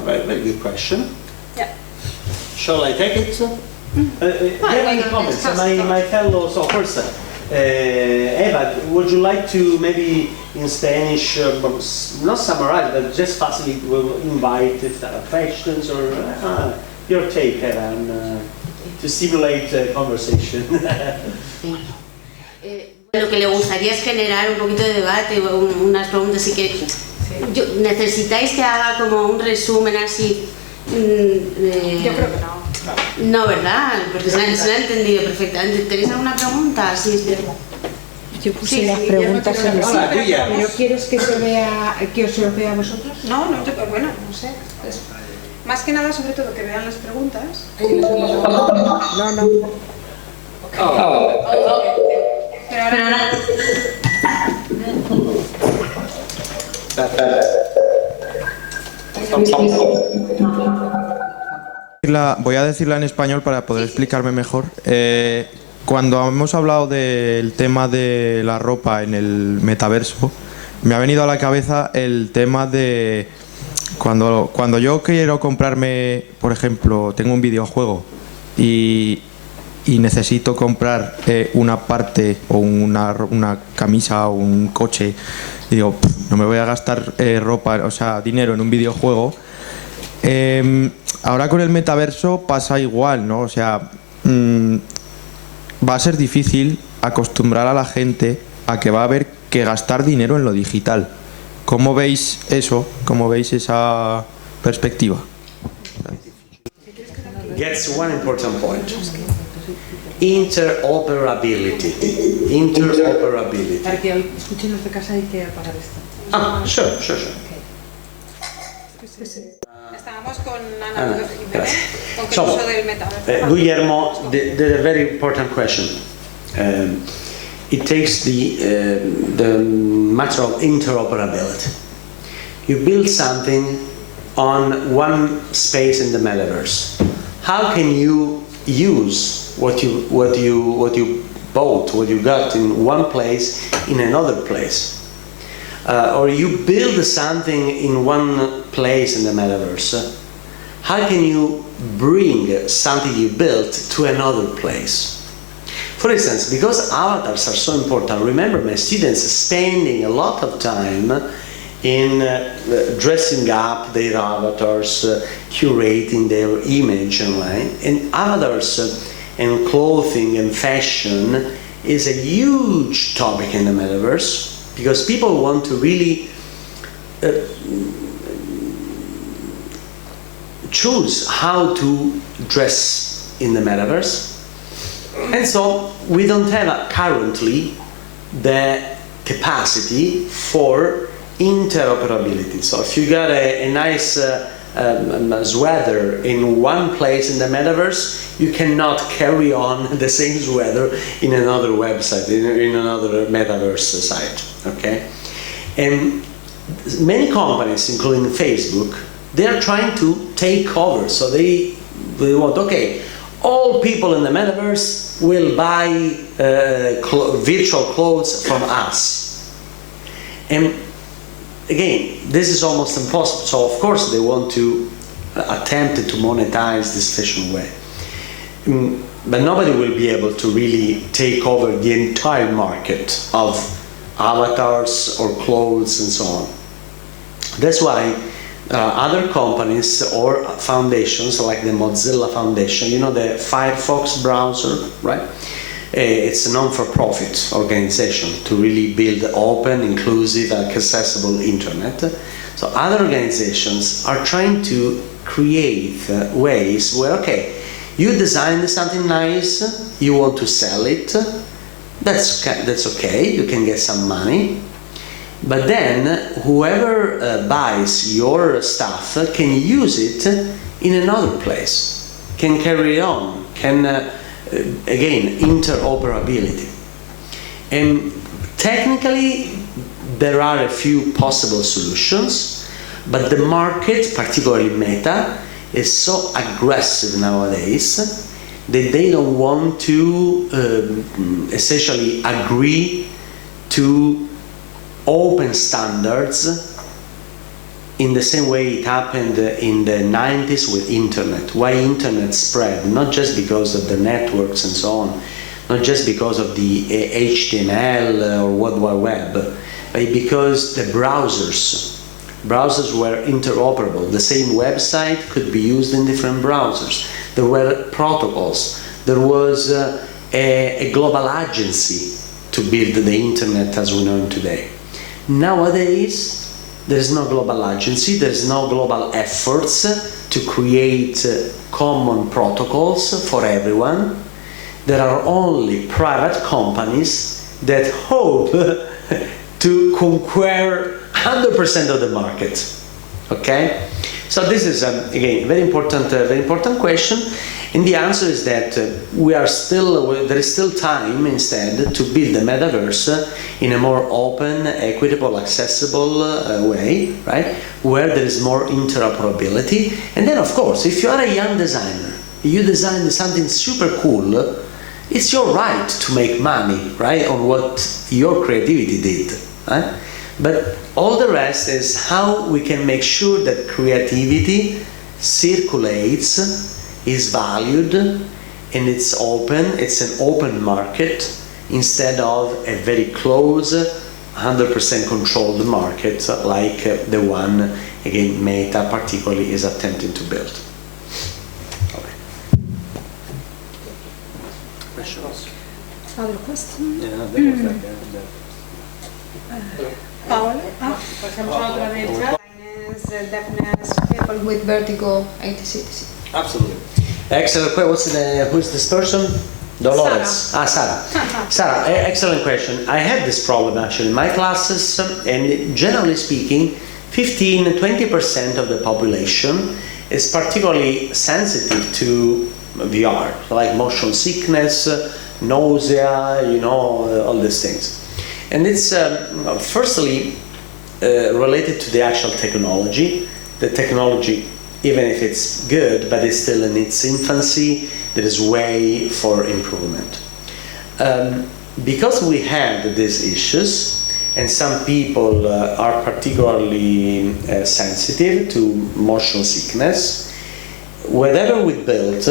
Very good question. Yeah. Shall I take it? Do you have any comments? My fellow, so first, Eva, would you like to maybe in Spanish, not summarize, but just facilitate, will invite if there are questions or your take, Eva, to stimulate conversation. Lo que le gustaría es generar un poquito de debate, unas preguntas, así que necesitáis que haga como un resumen así. Yo creo que no. No, ¿verdad? Porque se lo ha entendido perfectamente. ¿Tenéis alguna pregunta? Sí. Yo puse las preguntas en el sitio, pero ¿quieres que se vea, que os lo vea a vosotros? No, bueno, no sé. Más que nada, sobre todo, que vean las preguntas. No. Pero ahora... Voy a decirla en español para poder explicarme mejor. Cuando hemos hablado del tema de la ropa en el metaverso, me ha venido a la cabeza el tema de cuando yo quiero comprarme, por ejemplo, tengo un videojuego y necesito comprar una parte o una camisa o un coche, y digo, no me voy a gastar ropa, o sea, dinero en un videojuego. Ahora con el metaverso pasa igual, ¿no? O sea, va a ser difícil acostumbrar a la gente a que va a haber que gastar dinero en lo digital. ¿Cómo veis eso? ¿Cómo veis esa perspectiva? Gets one important point. interoperability. Interoperability. Para que escuchen los de casa hay que apagar esto. Ah, sure. Estábamos con Ana, con So, el uso del metaverso. Guillermo did a very important question. It takes the matter of interoperability. You build something on one space in the metaverse. How can you use what you bought, what you got in one place in another place? Or you build something in one place in the metaverse. How can you bring something you built to another place? For instance, because avatars are so important, remember my students spending a lot of time in dressing up their avatars, curating their image online. And avatars and clothing and fashion is a huge topic in the metaverse, because people want to really choose how to dress in the metaverse. And so we don't have currently the capacity for interoperability. So if you got a nice sweater in one place in the metaverse, you cannot carry on the same sweater in another website, in another metaverse site. Okay? And many companies, including Facebook, they are trying to take over. So they want, okay, all people in the metaverse will buy virtual clothes from us. And again, this is almost impossible. So of course they want to attempt to monetize this fashion way. But nobody will be able to really take over the entire market of avatars or clothes and so on. That's why other companies or foundations like the Mozilla Foundation, you know, the Firefox browser, right? It's a non-for-profit organization to really build open, inclusive, accessible internet. So other organizations are trying to create ways where, okay, you designed something nice, you want to sell it, that's okay, you can get some money. But then whoever buys your stuff can use it in another place, can carry it on, can again, interoperability. And technically there are a few possible solutions, but the market, particularly Meta, is so aggressive nowadays that they don't want to essentially agree to open standards in the same way it happened in the 90s with internet. Why internet spread? Not just because of the networks and so on, not just because of the HTML or World Wide Web, but because the browsers were interoperable. The same website could be used in different browsers. There were protocols. There was a global agency to build the internet as we know it today. Nowadays, there is no global agency, there is no global efforts to create common protocols for everyone. There are only private companies that hope to conquer 100% of the market. Okay? So this is again a very important question. And the answer is that there is still time instead to build the metaverse in a more open, equitable, accessible way, right? Where there is more interoperability. And then of course, if you are a young designer, you designed something super cool, it's your right to make money, right, on what your creativity did, right? But all the rest is how we can make sure that creativity circulates, is valued, and it's open, it's an open market instead of a very close, 100% controlled market like the one, again, Meta particularly is attempting to build. Okay. Questions? Other question? Yeah, there was like Paolo? Deafness, people with vertigo, etc. Absolutely. Excellent. Who's this person? Dolores. Sarah. Sarah, excellent question. I had this problem actually in my classes, and generally speaking, 15-20% of the population is particularly sensitive to VR, like motion sickness, nausea, all these things. And it's firstly related to the actual technology. The technology, even if it's good, but it's still in its infancy, there is way for improvement. Because we have these issues, and some people are particularly sensitive to motion sickness, whatever we built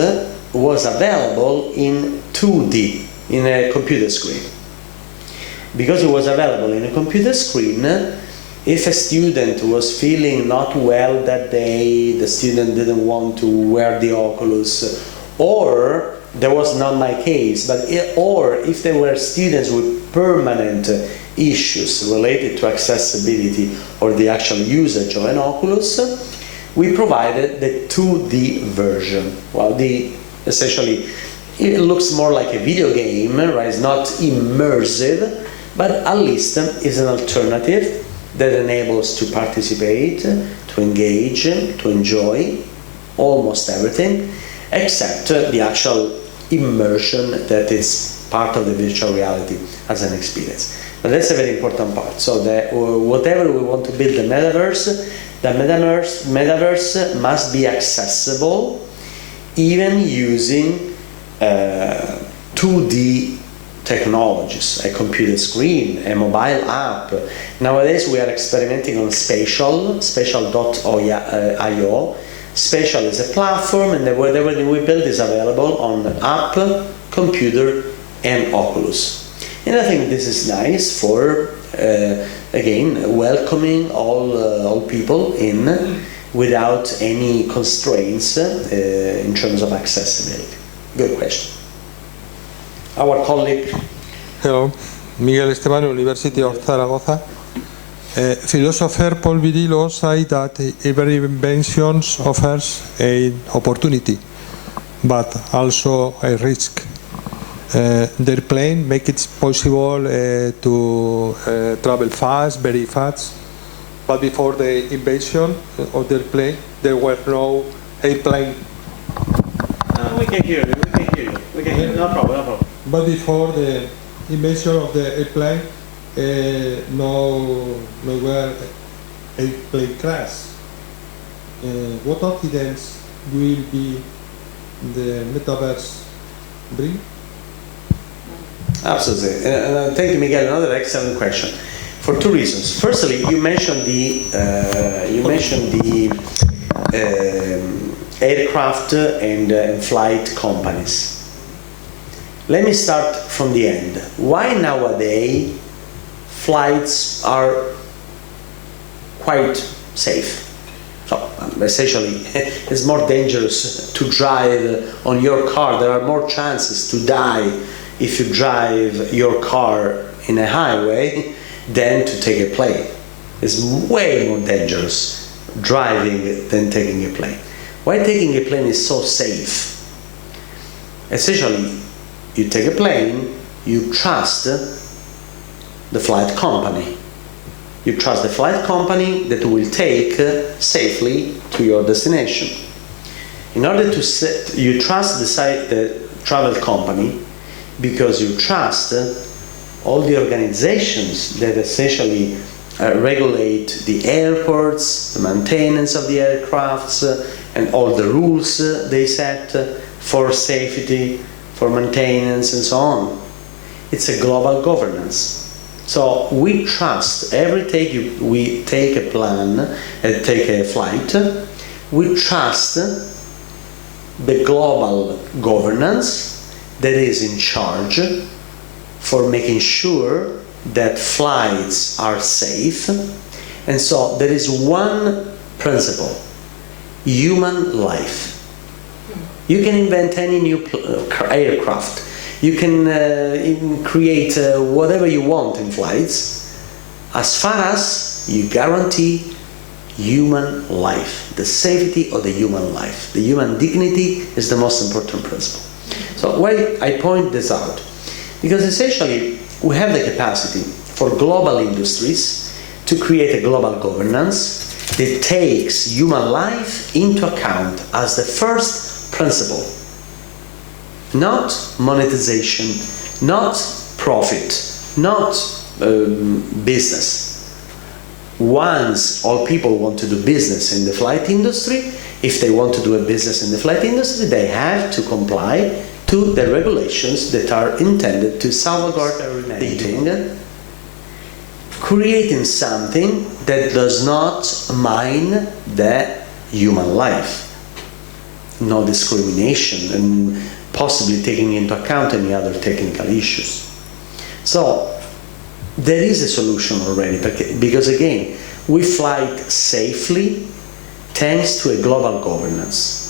was available in 2D, in a computer screen. Because it was available in a computer screen, if a student was feeling not well that day, the student didn't want to wear the Oculus, or that was not my case, or if there were students with permanent issues related to accessibility or the actual usage of an Oculus, we provided the 2D version. Well, essentially, it looks more like a video game, right? It's not immersive, but at least is an alternative that enables to participate, to engage, to enjoy almost everything, except the actual immersion that is part of the virtual reality as an experience. But that's a very important part. So that whatever we want to build the metaverse must be accessible even using 2D technologies, a computer screen, a mobile app. Nowadays we are experimenting on spatial.io. Spatial is a platform, and whatever we build is available on app, computer, and Oculus. And I think this is nice for, again, welcoming all people in without any constraints in terms of accessibility. Good question. Our colleague. Hello, Miguel Esteban, University of Zaragoza. Philosopher Paul Virillo said that every invention offers an opportunity, but also a risk. Their plane makes it possible to travel fast, very fast, but before the invention of their plane, there were no airplane. We can hear you, we can hear you, no problem. But before the invention of the airplane, no were airplane crash. What confidence will be the metaverse bring? Absolutely. Thank you, Miguel. Another excellent question. For two reasons. Firstly, you mentioned the aircraft and flight companies. Let me start from the end. Why nowadays flights are quite safe? So essentially, it's more dangerous to drive on your car. There are more chances to die if you drive your car in a highway than to take a plane. It's way more dangerous driving than taking a plane. Why taking a plane is so safe? Essentially, you take a plane, you trust the flight company. You trust the flight company that will take safely to your destination. In order to you trust the travel company because you trust all the organizations that essentially regulate the airports, the maintenance of the aircrafts, and all the rules they set for safety, for maintenance, and so on. It's a global governance. So we trust we take a flight, we trust the global governance that is in charge for making sure that flights are safe. And so there is one principle: human life. You can invent any new aircraft. You can even create whatever you want in flights, as far as you guarantee human life, the safety of the human life. The human dignity is the most important principle. So why I point this out? Because essentially we have the capacity for global industries to create a global governance that takes human life into account as the first principle. Not monetization, not profit, not business. Once all people want to do business in the flight industry, if they want to do a business in the flight industry, they have to comply to the regulations that are intended to salvaguard creating something that does not mine the human life. No discrimination, and possibly taking into account any other technical issues. So there is a solution already, because again, we fly safely thanks to a global governance.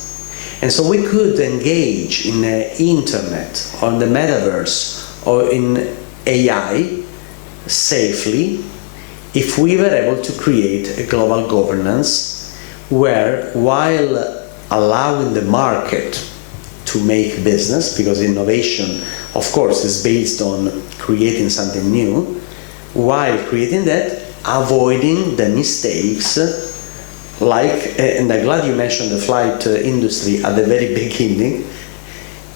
And so we could engage in the internet, or in the metaverse, or in AI safely if we were able to create a global governance where, while allowing the market to make business, because innovation, of course, is based on creating something new, while creating that, avoiding the mistakes like, and I'm glad you mentioned the flight industry at the very beginning,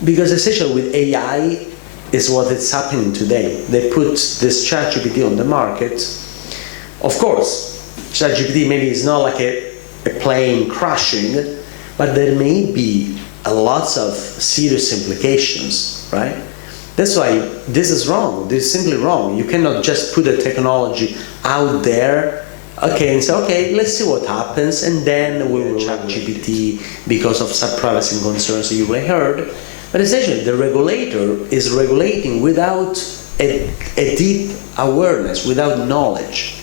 because essentially with AI is what is happening today. They put this ChatGPT on the market. Of course, ChatGPT maybe is not like a plane crashing, but there may be lots of serious implications, right? That's why this is wrong. This is simply wrong. You cannot just put a technology out there, okay, and say, okay, let's see what happens, and then we will ChatGPT because of some privacy concerns you may heard. But essentially, the regulator is regulating without a deep awareness, without knowledge.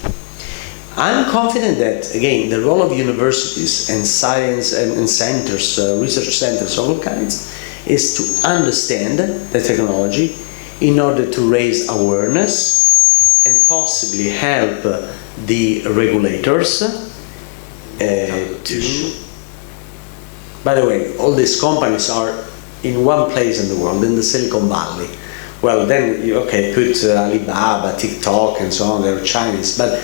I'm confident that, again, the role of universities and science and centers, research centers of all kinds, is to understand the technology in order to raise awareness and possibly help the regulators to... By the way, all these companies are in one place in the world, in the Silicon Valley. Well, then, okay, put Alibaba, TikTok, and so on, they're Chinese, but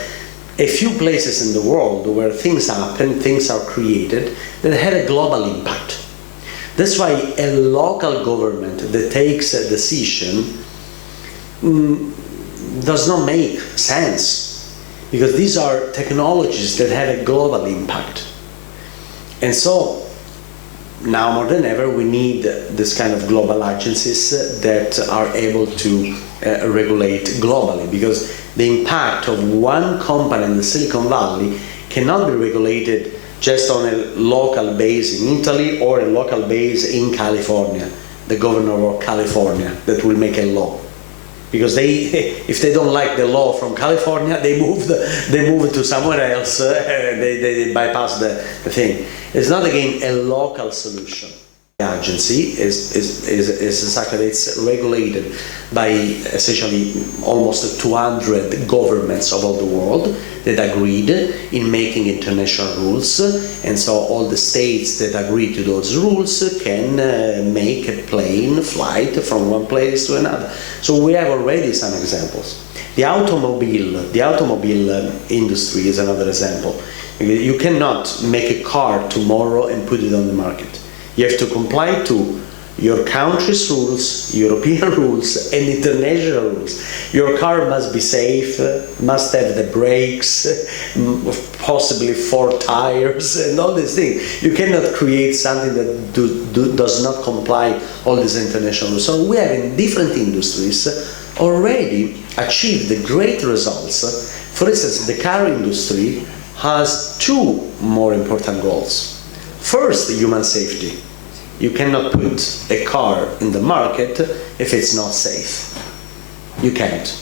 a few places in the world where things happen, things are created, that had a global impact. That's why a local government that takes a decision does not make sense, because these are technologies that have a global impact. And so, now more than ever, we need this kind of global agencies that are able to regulate globally, because the impact of one company in the Silicon Valley cannot be regulated just on a local base in Italy or a local base in California, the governor of California that will make a law. Because if they don't like the law from California, they move to somewhere else, they bypass the thing. It's not, again, a local solution. The agency is exactly, it's regulated by essentially almost 200 governments of all the world that agreed in making international rules, and so all the states that agree to those rules can make a plane flight from one place to another. So we have already some examples. The automobile industry is another example. You cannot make a car tomorrow and put it on the market. You have to comply to your country's rules, European rules, and international rules. Your car must be safe, must have the brakes, possibly 4 tires, and all these things. You cannot create something that does not comply all these international rules. So we have in different industries already achieved great results. For instance, the car industry has 2 more important goals. First, human safety. You cannot put a car in the market if it's not safe. You can't.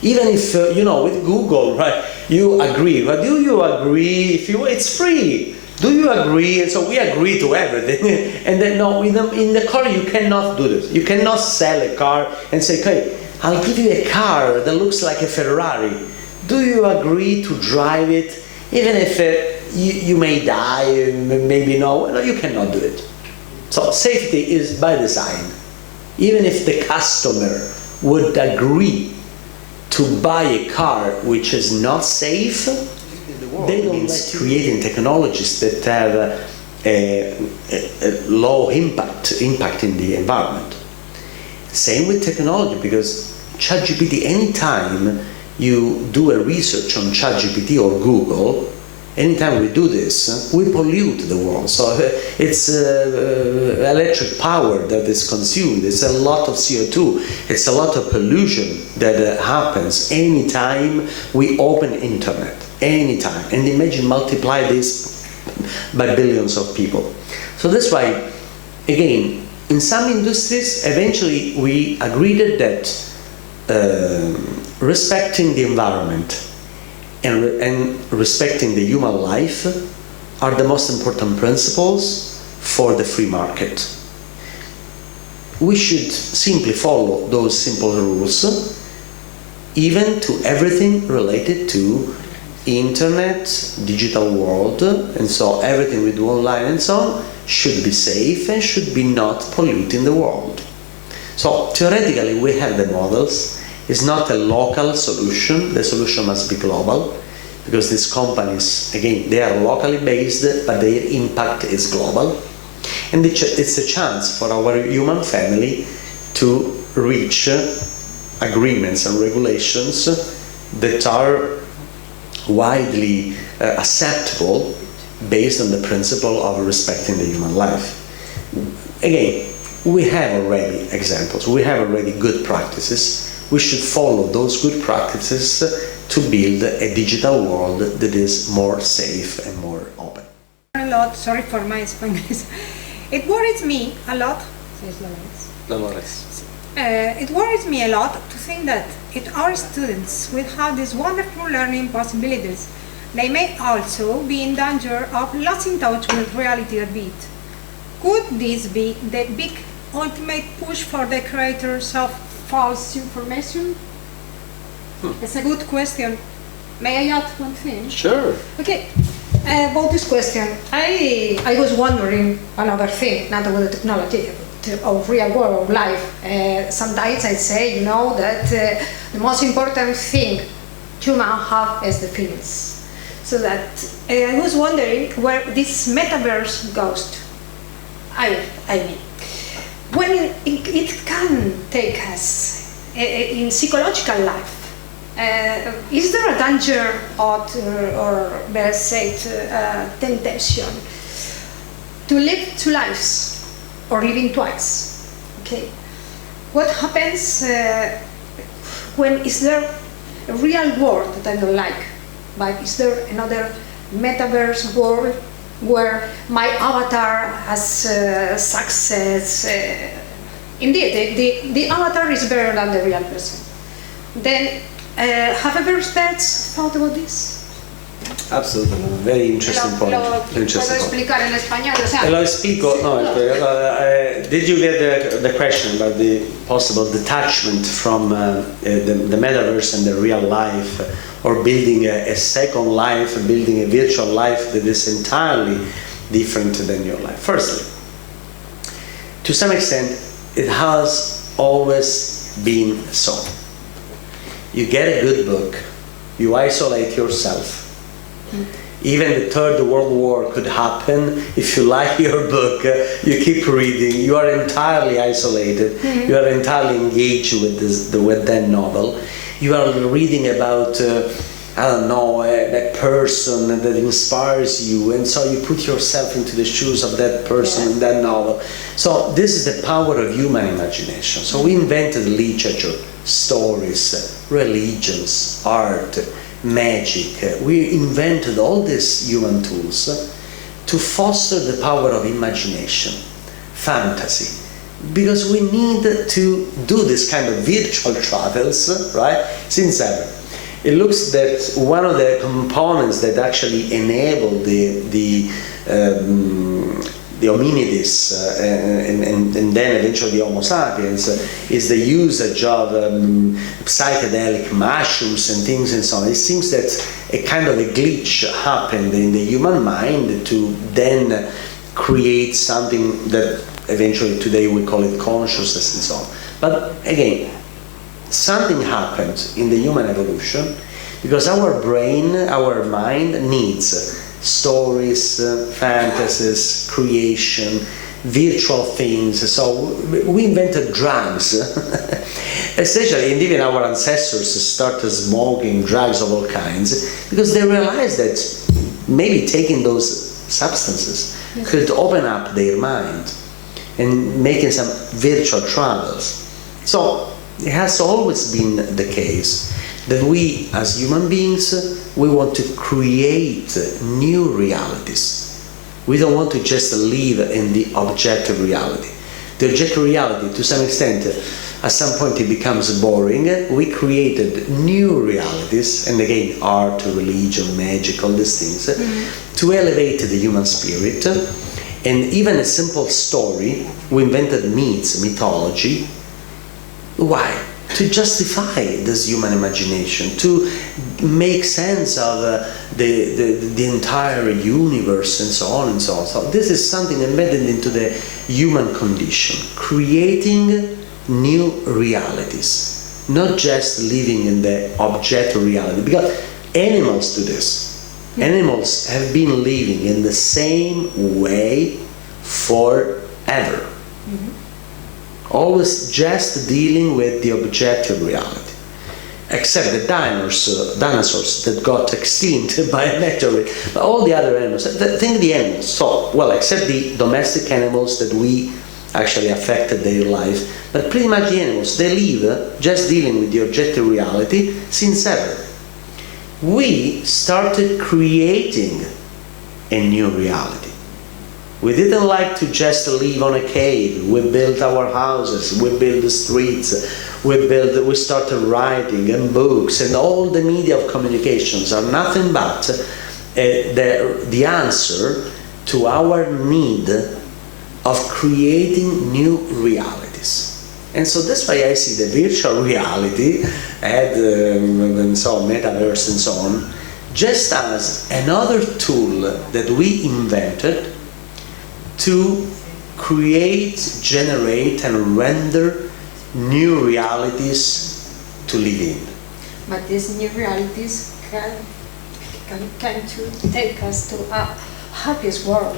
Even if, with Google, right, you agree. But do you agree? It's free. Do you agree? And so we agree to everything. And then, no, in the car you cannot do this. You cannot sell a car and say, okay, I'll give you a car that looks like a Ferrari. Do you agree to drive it? Even if you may die, maybe no, you cannot do it. So safety is by design. Even if the customer would agree to buy a car which is not safe, they don't like creating technologies that have a low impact in the environment. Same with technology, because ChatGPT, anytime you do a research on ChatGPT or Google, anytime we do this, we pollute the world. So it's electric power that is consumed. It's a lot of CO2. It's a lot of pollution that happens anytime we open internet. Anytime. And imagine multiply this by billions of people. So that's why, again, in some industries, eventually we agreed that respecting the environment and respecting the human life are the most important principles for the free market. We should simply follow those simple rules, even to everything related to internet, digital world, and so everything we do online and so on should be safe and should be not polluting the world. So theoretically we have the models. It's not a local solution. The solution must be global, because these companies, again, they are locally based, but their impact is global. And it's a chance for our human family to reach agreements and regulations that are widely acceptable based on the principle of respecting the human life. Again, we have already examples. We have already good practices. We should follow those good practices to build a digital world that is more safe and more open. A lot, sorry for my Spanish. It worries me a lot. It worries me a lot to think that if our students will have these wonderful learning possibilities, they may also be in danger of losing touch with reality a bit. Could this be the big ultimate push for the creators of false information? It's a good question. May I add one thing? Sure. Okay. About this question, I was wondering another thing, not about the technology, of real world of life. Sometimes I say, that the most important thing human have is the feelings. So that I was wondering where this metaverse goes to. I mean, when it can take us in psychological life, is there a danger or let's say temptation to live two lives or living twice? Okay, what happens when is there a real world that I don't like, but is there another metaverse world where my avatar has success? Indeed, the avatar is better than the real person. Then, have ever thought about this? Absolutely, very interesting point. ¿Puedo explicar en español? O sea, Lo explico. No, did you get the question about the possible detachment from the metaverse and the real life, or building a second life, building a virtual life that is entirely different than your life? Firstly, to some extent, it has always been so. You get a good book, you isolate yourself. Even the Third World War could happen. If you like your book, you keep reading, you are entirely isolated, you are entirely engaged with that novel. You are reading about, that person that inspires you, and so you put yourself into the shoes of that person in that novel. So this is the power of human imagination. So we invented literature, stories, religions, art, magic. We invented all these human tools to foster the power of imagination, fantasy, because we need to do this kind of virtual travels, right, since ever. It looks that one of the components that actually enabled the hominids and then eventually the Homo sapiens is the usage of psychedelic mushrooms and things and so on. It seems that a kind of a glitch happened in the human mind to then create something that eventually today we call it consciousness and so on. But again, something happened in the human evolution because our brain, our mind needs stories, fantasies, creation, virtual things. So we invented drugs, essentially, and even our ancestors started smoking drugs of all kinds because they realized that maybe taking those substances could open up their mind and making some virtual travels. So it has always been the case that we as human beings, we want to create new realities. We don't want to just live in the objective reality. The objective reality, to some extent, at some point it becomes boring. We created new realities, and again, art, religion, magic, all these things, to elevate the human spirit. And even a simple story, we invented myths, mythology. Why? To justify this human imagination, to make sense of the entire universe and so on and so on. So this is something embedded into the human condition, creating new realities, not just living in the objective reality. Because animals do this. Animals have been living in the same way forever. Always just dealing with the objective reality. Except the dinosaurs that got extinct by a meteorite. But all the other animals, think the animals. So, well, except the domestic animals that we actually affected their life. But pretty much the animals, they live just dealing with the objective reality since ever. We started creating a new reality. We didn't like to just live on a cave. We built our houses, we built the streets, we started writing and books, and all the media of communications are nothing but the answer to our need of creating new realities. And so that's why I see the virtual reality and so on, metaverse and so on, just as another tool that we invented to create, generate, and render new realities to live in. But these new realities can to take us to a happiest world.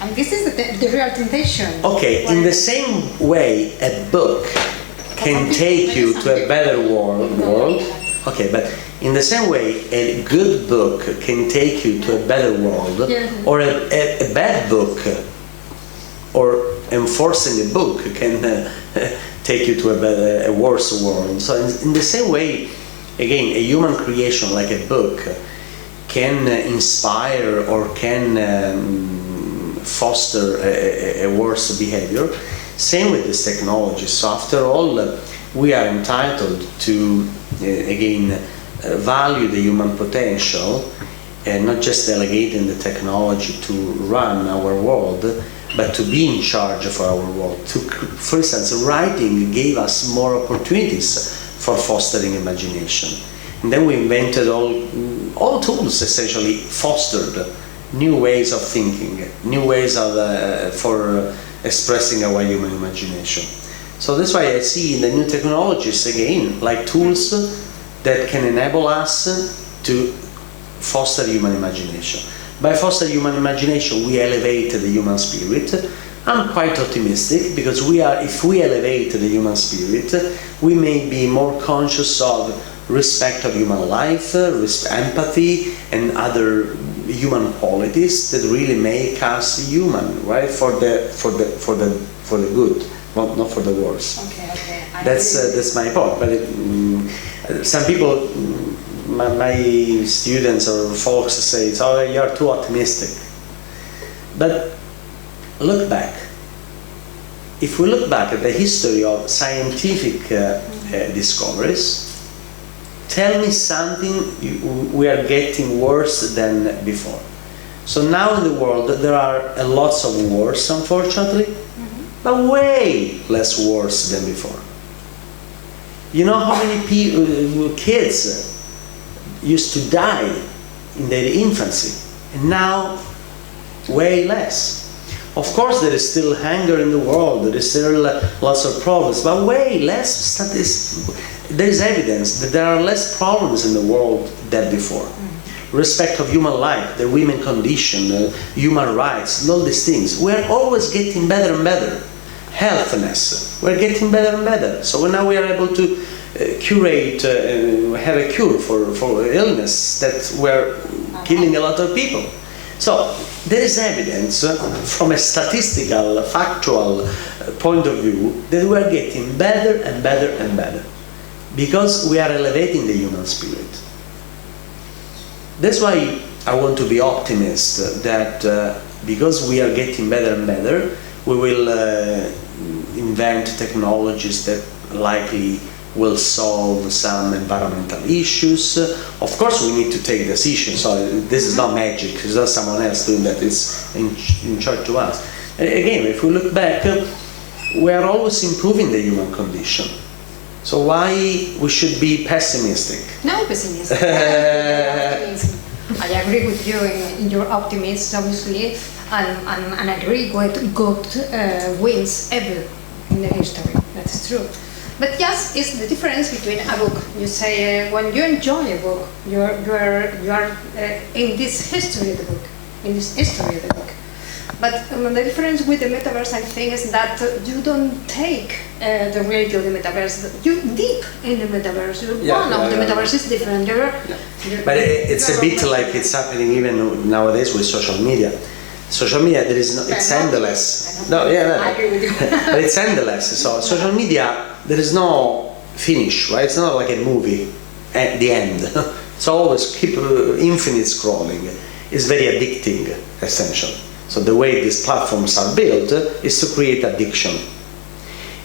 And this is the real temptation. Okay, in the same way a book can take you to a better world. Okay, but in the same way a good book can take you to a better world, or a bad book or enforcing a book can take you to a worse world. So in the same way, again, a human creation like a book can inspire or can foster a worse behavior. Same with this technology. So after all, we are entitled to, again, value the human potential and not just delegating the technology to run our world, but to be in charge of our world. For instance, writing gave us more opportunities for fostering imagination. And then we invented all tools essentially fostered new ways of thinking, new ways of for expressing our human imagination. So that's why I see in the new technologies, again, like tools that can enable us to foster human imagination. By foster human imagination, we elevate the human spirit. I'm quite optimistic because if we elevate the human spirit, we may be more conscious of respect of human life, empathy, and other human qualities that really make us human, right? For the good, not for the worse. Okay. That's my point. But some people, my students or folks say, "Oh, you're too optimistic." But look back. If we look back at the history of scientific discoveries, tell me something we are getting worse than before. So now in the world there are lots of wars, unfortunately, but way less wars than before. You know how many kids used to die in their infancy, and now way less. Of course, there is still hunger in the world, there is still lots of problems, but way less studies. There is evidence that there are less problems in the world than before. Respect of human life, the women condition, human rights, and all these things. We're always getting better and better. Healthiness, we're getting better and better. So now we are able to curate, have a cure for illness that were killing a lot of people. So there is evidence from a statistical, factual point of view that we are getting better and better and better because we are elevating the human spirit. That's why I want to be optimist that because we are getting better and better, we will invent technologies that likely will solve some environmental issues. Of course, we need to take decisions. So this is not magic. It's not someone else doing that. It's in charge to us. Again, if we look back, we are always improving the human condition. So why we should be pessimistic? No pessimism. I agree with you in your optimism, obviously, and agree God wins ever in the history. That's true. But yes, it's the difference between a book. You say when you enjoy a book, you are in this history of the book, in this history of the book. But the difference with the metaverse, I think, is that you don't take the reality of the metaverse. You deep in the metaverse. One of the metaverse is different. But it's a bit like it's happening even nowadays with social media. Social media, there is no, it's endless. No, I agree with you. But it's endless. So social media, there is no finish, right? It's not like a movie at the end. It's always keep infinite scrolling. It's very addicting, essentially. So the way these platforms are built is to create addiction.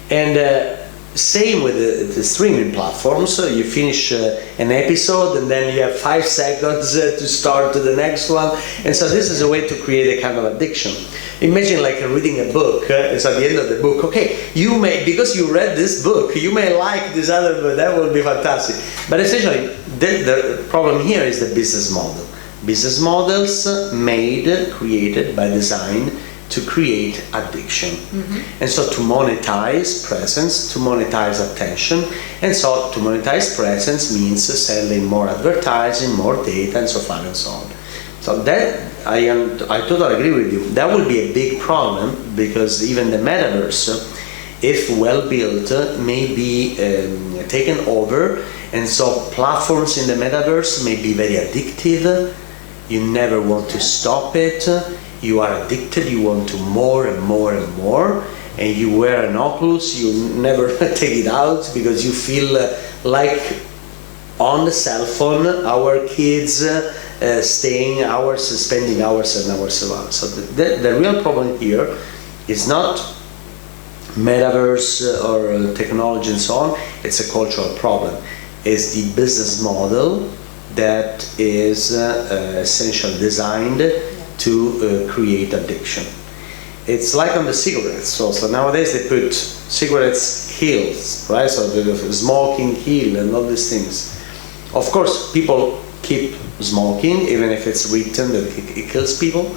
And same with the streaming platforms. You finish an episode and then you have 5 seconds to start the next one. And so this is a way to create a kind of addiction. Imagine like reading a book. It's at the end of the book. Okay, you may, because you read this book, you may like this other book. That will be fantastic. But essentially, the problem here is the business model. Business models created by design to create addiction. And so to monetize presence, to monetize attention, and so to monetize presence means selling more advertising, more data, and so on and so on. So that, I totally agree with you. That will be a big problem because even the metaverse, if well built, may be taken over, and so platforms in the metaverse may be very addictive. You never want to stop it. You are addicted, you want to more and more and more, and you wear an Oculus, you never take it out because you feel like on the cell phone, our kids staying hours, spending hours and hours around. So the real problem here is not metaverse or technology and so on, it's a cultural problem. It's the business model that is essentially designed to create addiction. It's like on the cigarettes. So nowadays they put cigarettes kills, right? So the smoking kill and all these things. Of course, people keep smoking even if it's written that it kills people,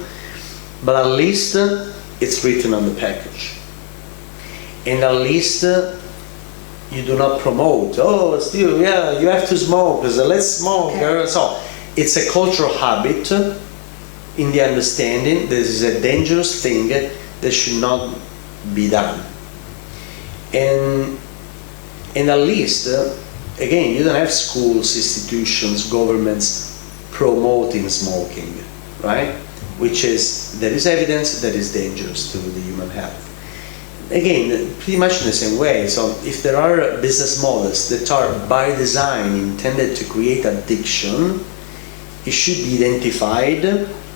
but at least it's written on the package. And at least you do not promote, oh, still, yeah, you have to smoke, so let's smoke. Okay. So it's a cultural habit in the understanding this is a dangerous thing that should not be done. And at least, again, you don't have schools, institutions, governments promoting smoking, right? Which is, there is evidence that is dangerous to the human health. Again, pretty much in the same way. So if there are business models that are by design intended to create addiction, it should be identified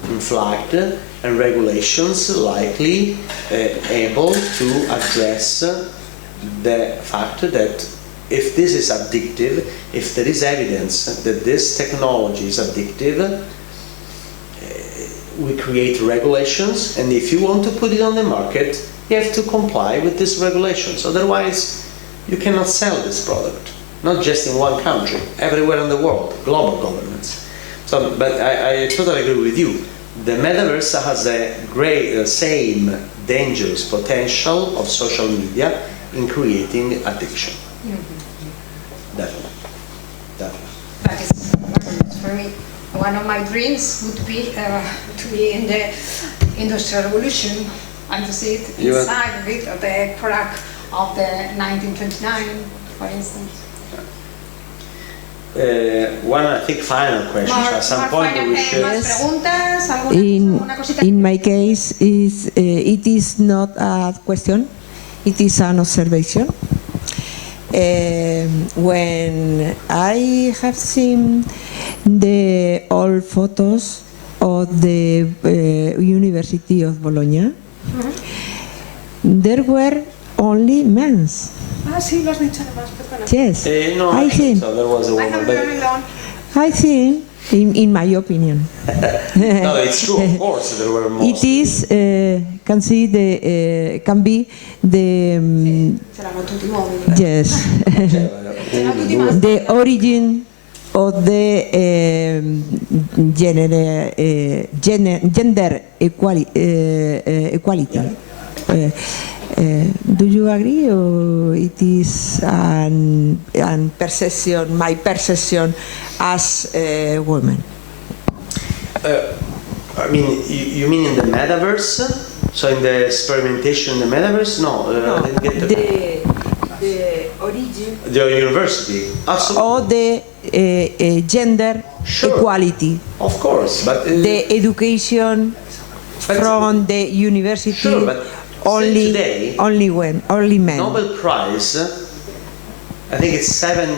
and flagged, and regulations likely able to address the fact that if this is addictive, if there is evidence that this technology is addictive, we create regulations, and if you want to put it on the market, you have to comply with these regulations. Otherwise, you cannot sell this product. Not just in one country, everywhere in the world, global governments. So, but I totally agree with you. the metaverse has a great same dangerous potential of social media in creating addiction. Definitely. That is marvelous for me. One of my dreams would be to be in the Industrial Revolution and to sit inside of it, of the crack of the 1929, for instance. One, I think, final question. At some point we should. In my case, it is not a question, it is an observation. When I have seen the old photos of the University of Bologna, there were only men. Sí, lo has dicho además, perdona. Yes, No, I think. So there was a woman, but I think, in my opinion. no, it's true. Of course, there were more. It is can be the yes the origin of the gender equality. Do you agree, or it is an perception, my perception as a woman? I mean, you mean in the metaverse? So in the experimentation in the metaverse? No, I didn't get the origin. The university, absolutely. Or the gender equality. Of course, but the education from the university. Sure, but only today, only men. Nobel Prize, I think it's 7,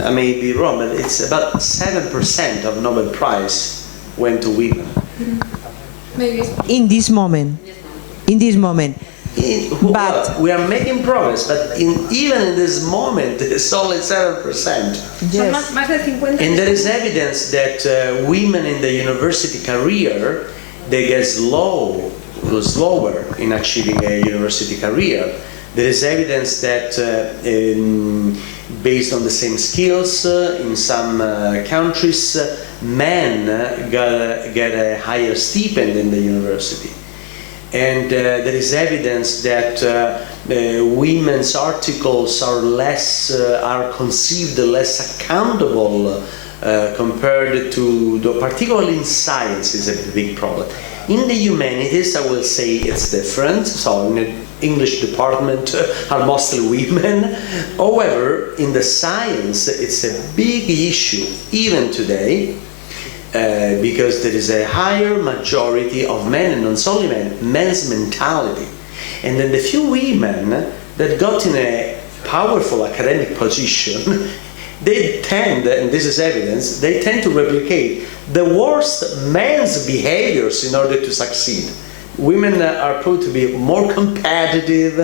I may be wrong, but it's about 7% of Nobel Prize went to women. Maybe. In this moment. But we are making progress, but even in this moment, it's only 7%. Yes. And there is evidence that women in the university career, they get slower in achieving a university career. There is evidence that based on the same skills in some countries, men get a higher stipend in the university. And there is evidence that women's articles are conceived less accountable compared to, particularly in science, is a big problem. In the humanities, I will say it's different. So in the English department are mostly women. However, in the science, it's a big issue even today because there is a higher majority of men, and not only men, men's mentality. And then the few women that got in a powerful academic position, they tend, and this is evidence, they tend to replicate the worst men's behaviors in order to succeed. Women are proved to be more competitive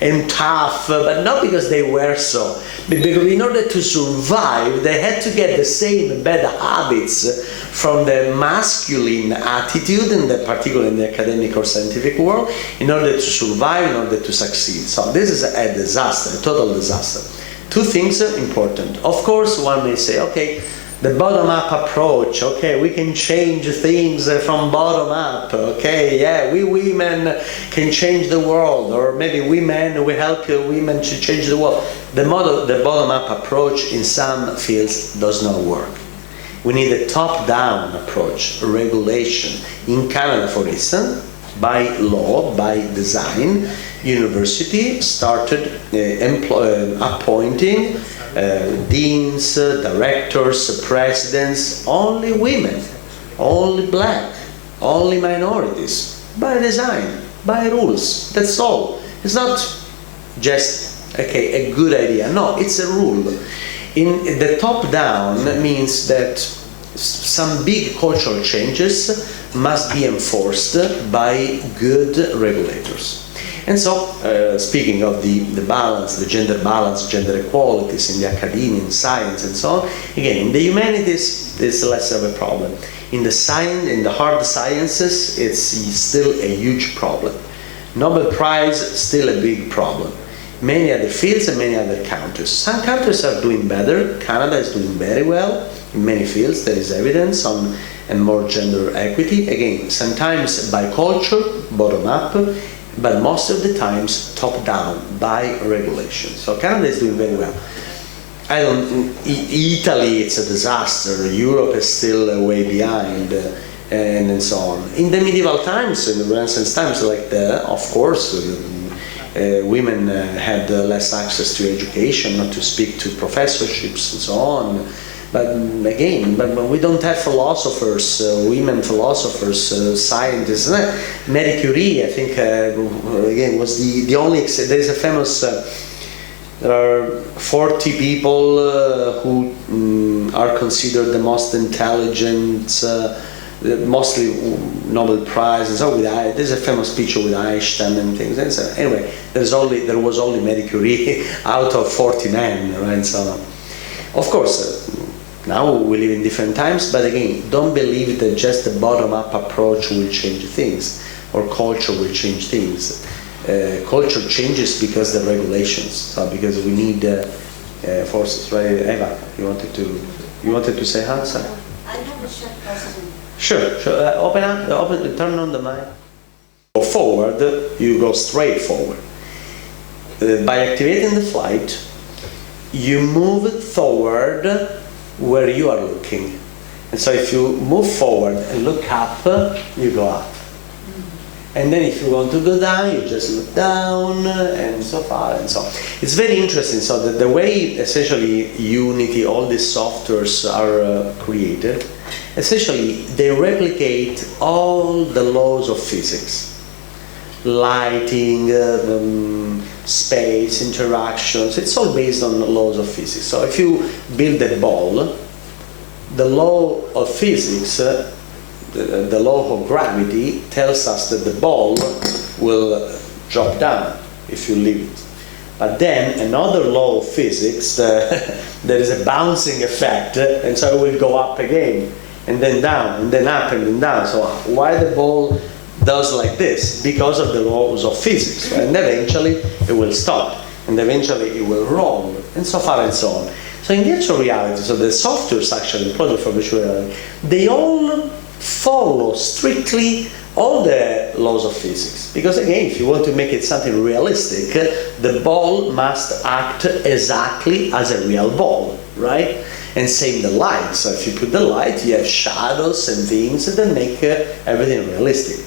and tough, but not because they were so, but because in order to survive, they had to get the same bad habits from the masculine attitude, particularly in the academic or scientific world, in order to survive, in order to succeed. So this is a disaster, a total disaster. Two things are important. Of course, one may say, okay, the bottom-up approach, okay, we can change things from bottom up, okay, yeah, we women can change the world, or maybe we men, we help women to change the world. The bottom-up approach in some fields does not work. We need a top-down approach, a regulation. In Canada, for instance, by law, by design, university started appointing deans, directors, presidents, only women, only black, only minorities, by design, by rules. That's all. It's not just a good idea. No, it's a rule. In the top down means that some big cultural changes must be enforced by good regulators. And so, speaking of the balance, the gender balance, gender equalities in the academia, in science, and so on, again, in the humanities, there's less of a problem. In the hard sciences, it's still a huge problem. Nobel Prize, still a big problem. Many other fields and many other countries. Some countries are doing better. Canada is doing very well in many fields. There is evidence on and more gender equity. Again, sometimes by culture, bottom up, but most of the times top down by regulation. So Canada is doing very well. Italy, it's a disaster. Europe is still way behind, and so on. In the medieval times, in the Renaissance times, of course, women had less access to education, not to speak to professorships and so on. But again, we don't have philosophers, women philosophers, scientists. Marie Curie, I think, again, was the only. There's a famous. There are 40 people who are considered the most intelligent, mostly Nobel Prize, and so there's a famous picture with Einstein and things. And so anyway, there was only Marie Curie out of 40 men, right? So, of course, now we live in different times, but again, don't believe that just the bottom-up approach will change things, or culture will change things. Culture changes because the regulations, so because we need forces, right? Eva, you wanted to say hi? Sorry. I have a short question. Sure. Turn on the mic. Go forward, you go straight forward. By activating the flight, you move forward where you are looking. And so if you move forward and look up, you go up. And then if you want to go down, you just look down, and so far and so on. It's very interesting. So that the way essentially Unity, all these softwares are created, essentially they replicate all the laws of physics. Lighting, space, interactions, it's all based on the laws of physics. So if you build a ball, the law of physics, the law of gravity tells us that the ball will drop down if you leave it. But then another law of physics, there is a bouncing effect, and so it will go up again, and then down, and then up, and then down. So why the ball does like this? Because of the laws of physics, right? And eventually it will stop, and eventually it will roll, and so far and so on. So in virtual reality, so the softwares actually employed for virtual reality, they all follow strictly all the laws of physics. Because again, if you want to make it something realistic, the ball must act exactly as a real ball, right? And same the light. So if you put the light, you have shadows and things that make everything realistic.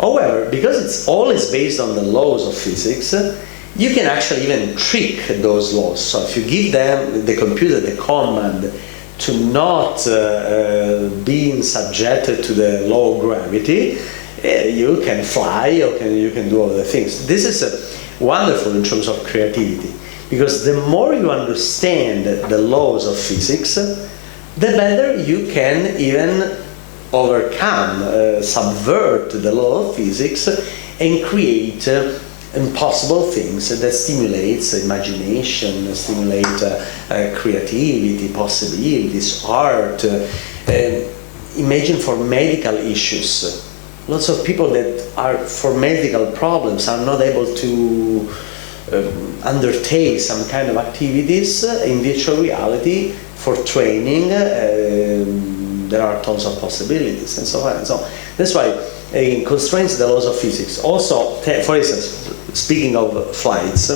However, because it's always based on the laws of physics, you can actually even trick those laws. So if you give them, the computer, the command to not being subjected to the law of gravity, you can fly, you can do other things. This is wonderful in terms of creativity, because the more you understand the laws of physics, the better you can even overcome, subvert the law of physics and create impossible things that stimulates imagination, stimulate creativity, possibilities, art. Imagine for medical issues. Lots of people that are for medical problems are not able to undertake some kind of activities in virtual reality for training. There are tons of possibilities and so on and so on. That's why it constrains the laws of physics. Also, for instance, speaking of flights,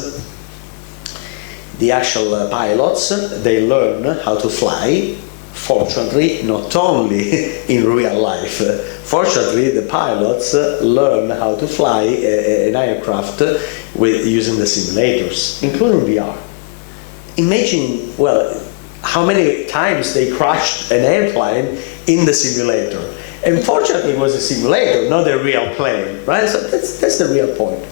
the actual pilots, they learn how to fly, fortunately, not only in real life. Fortunately, the pilots learn how to fly an aircraft using the simulators, including VR. Imagine, well, how many times they crashed an airplane in the simulator. And fortunately, it was a simulator, not a real plane, right? So that's the real point.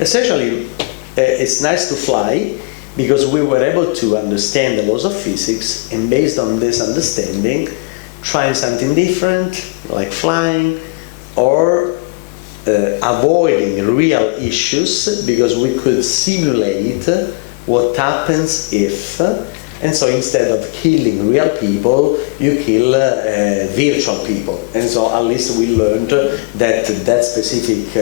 Essentially, it's nice to fly because we were able to understand the laws of physics, and based on this understanding, trying something different, like flying, or avoiding real issues because we could simulate what happens if. And so instead of killing real people, you kill virtual people. And so at least we learned that that specific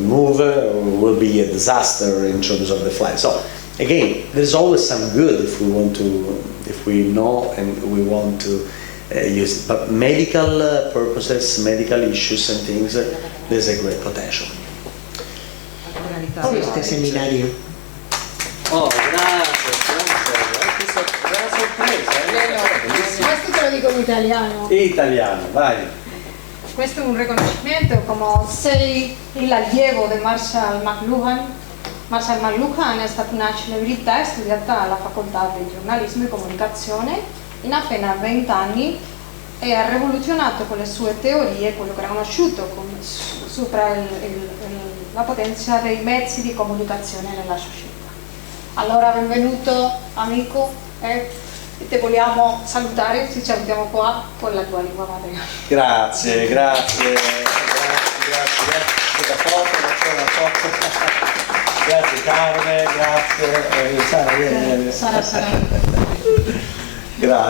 move will be a disaster in terms of the flight. So again, there's always some good if we want to, if we know and we want to use it. But medical purposes, medical issues and things, there's a great potential. Organizado este seminario. Oh, grazie. Gran sorpresa. Questo te lo dico in italiano. Italiano, vai. Questo è un riconoscimento, come sei l'allievo di Marshall McLuhan. Marshall McLuhan è stata una celebrità studiata alla facoltà di giornalismo e comunicazione. In appena 20 anni e ha rivoluzionato con le sue teorie quello che era conosciuto come sopra la potenza dei mezzi di comunicazione nella società. Allora, benvenuto amico, e ti vogliamo salutare, ci salutiamo qua con la tua lingua madre. Grazie. Grazie Carmen, grazie. Sara. Sara. Grazie.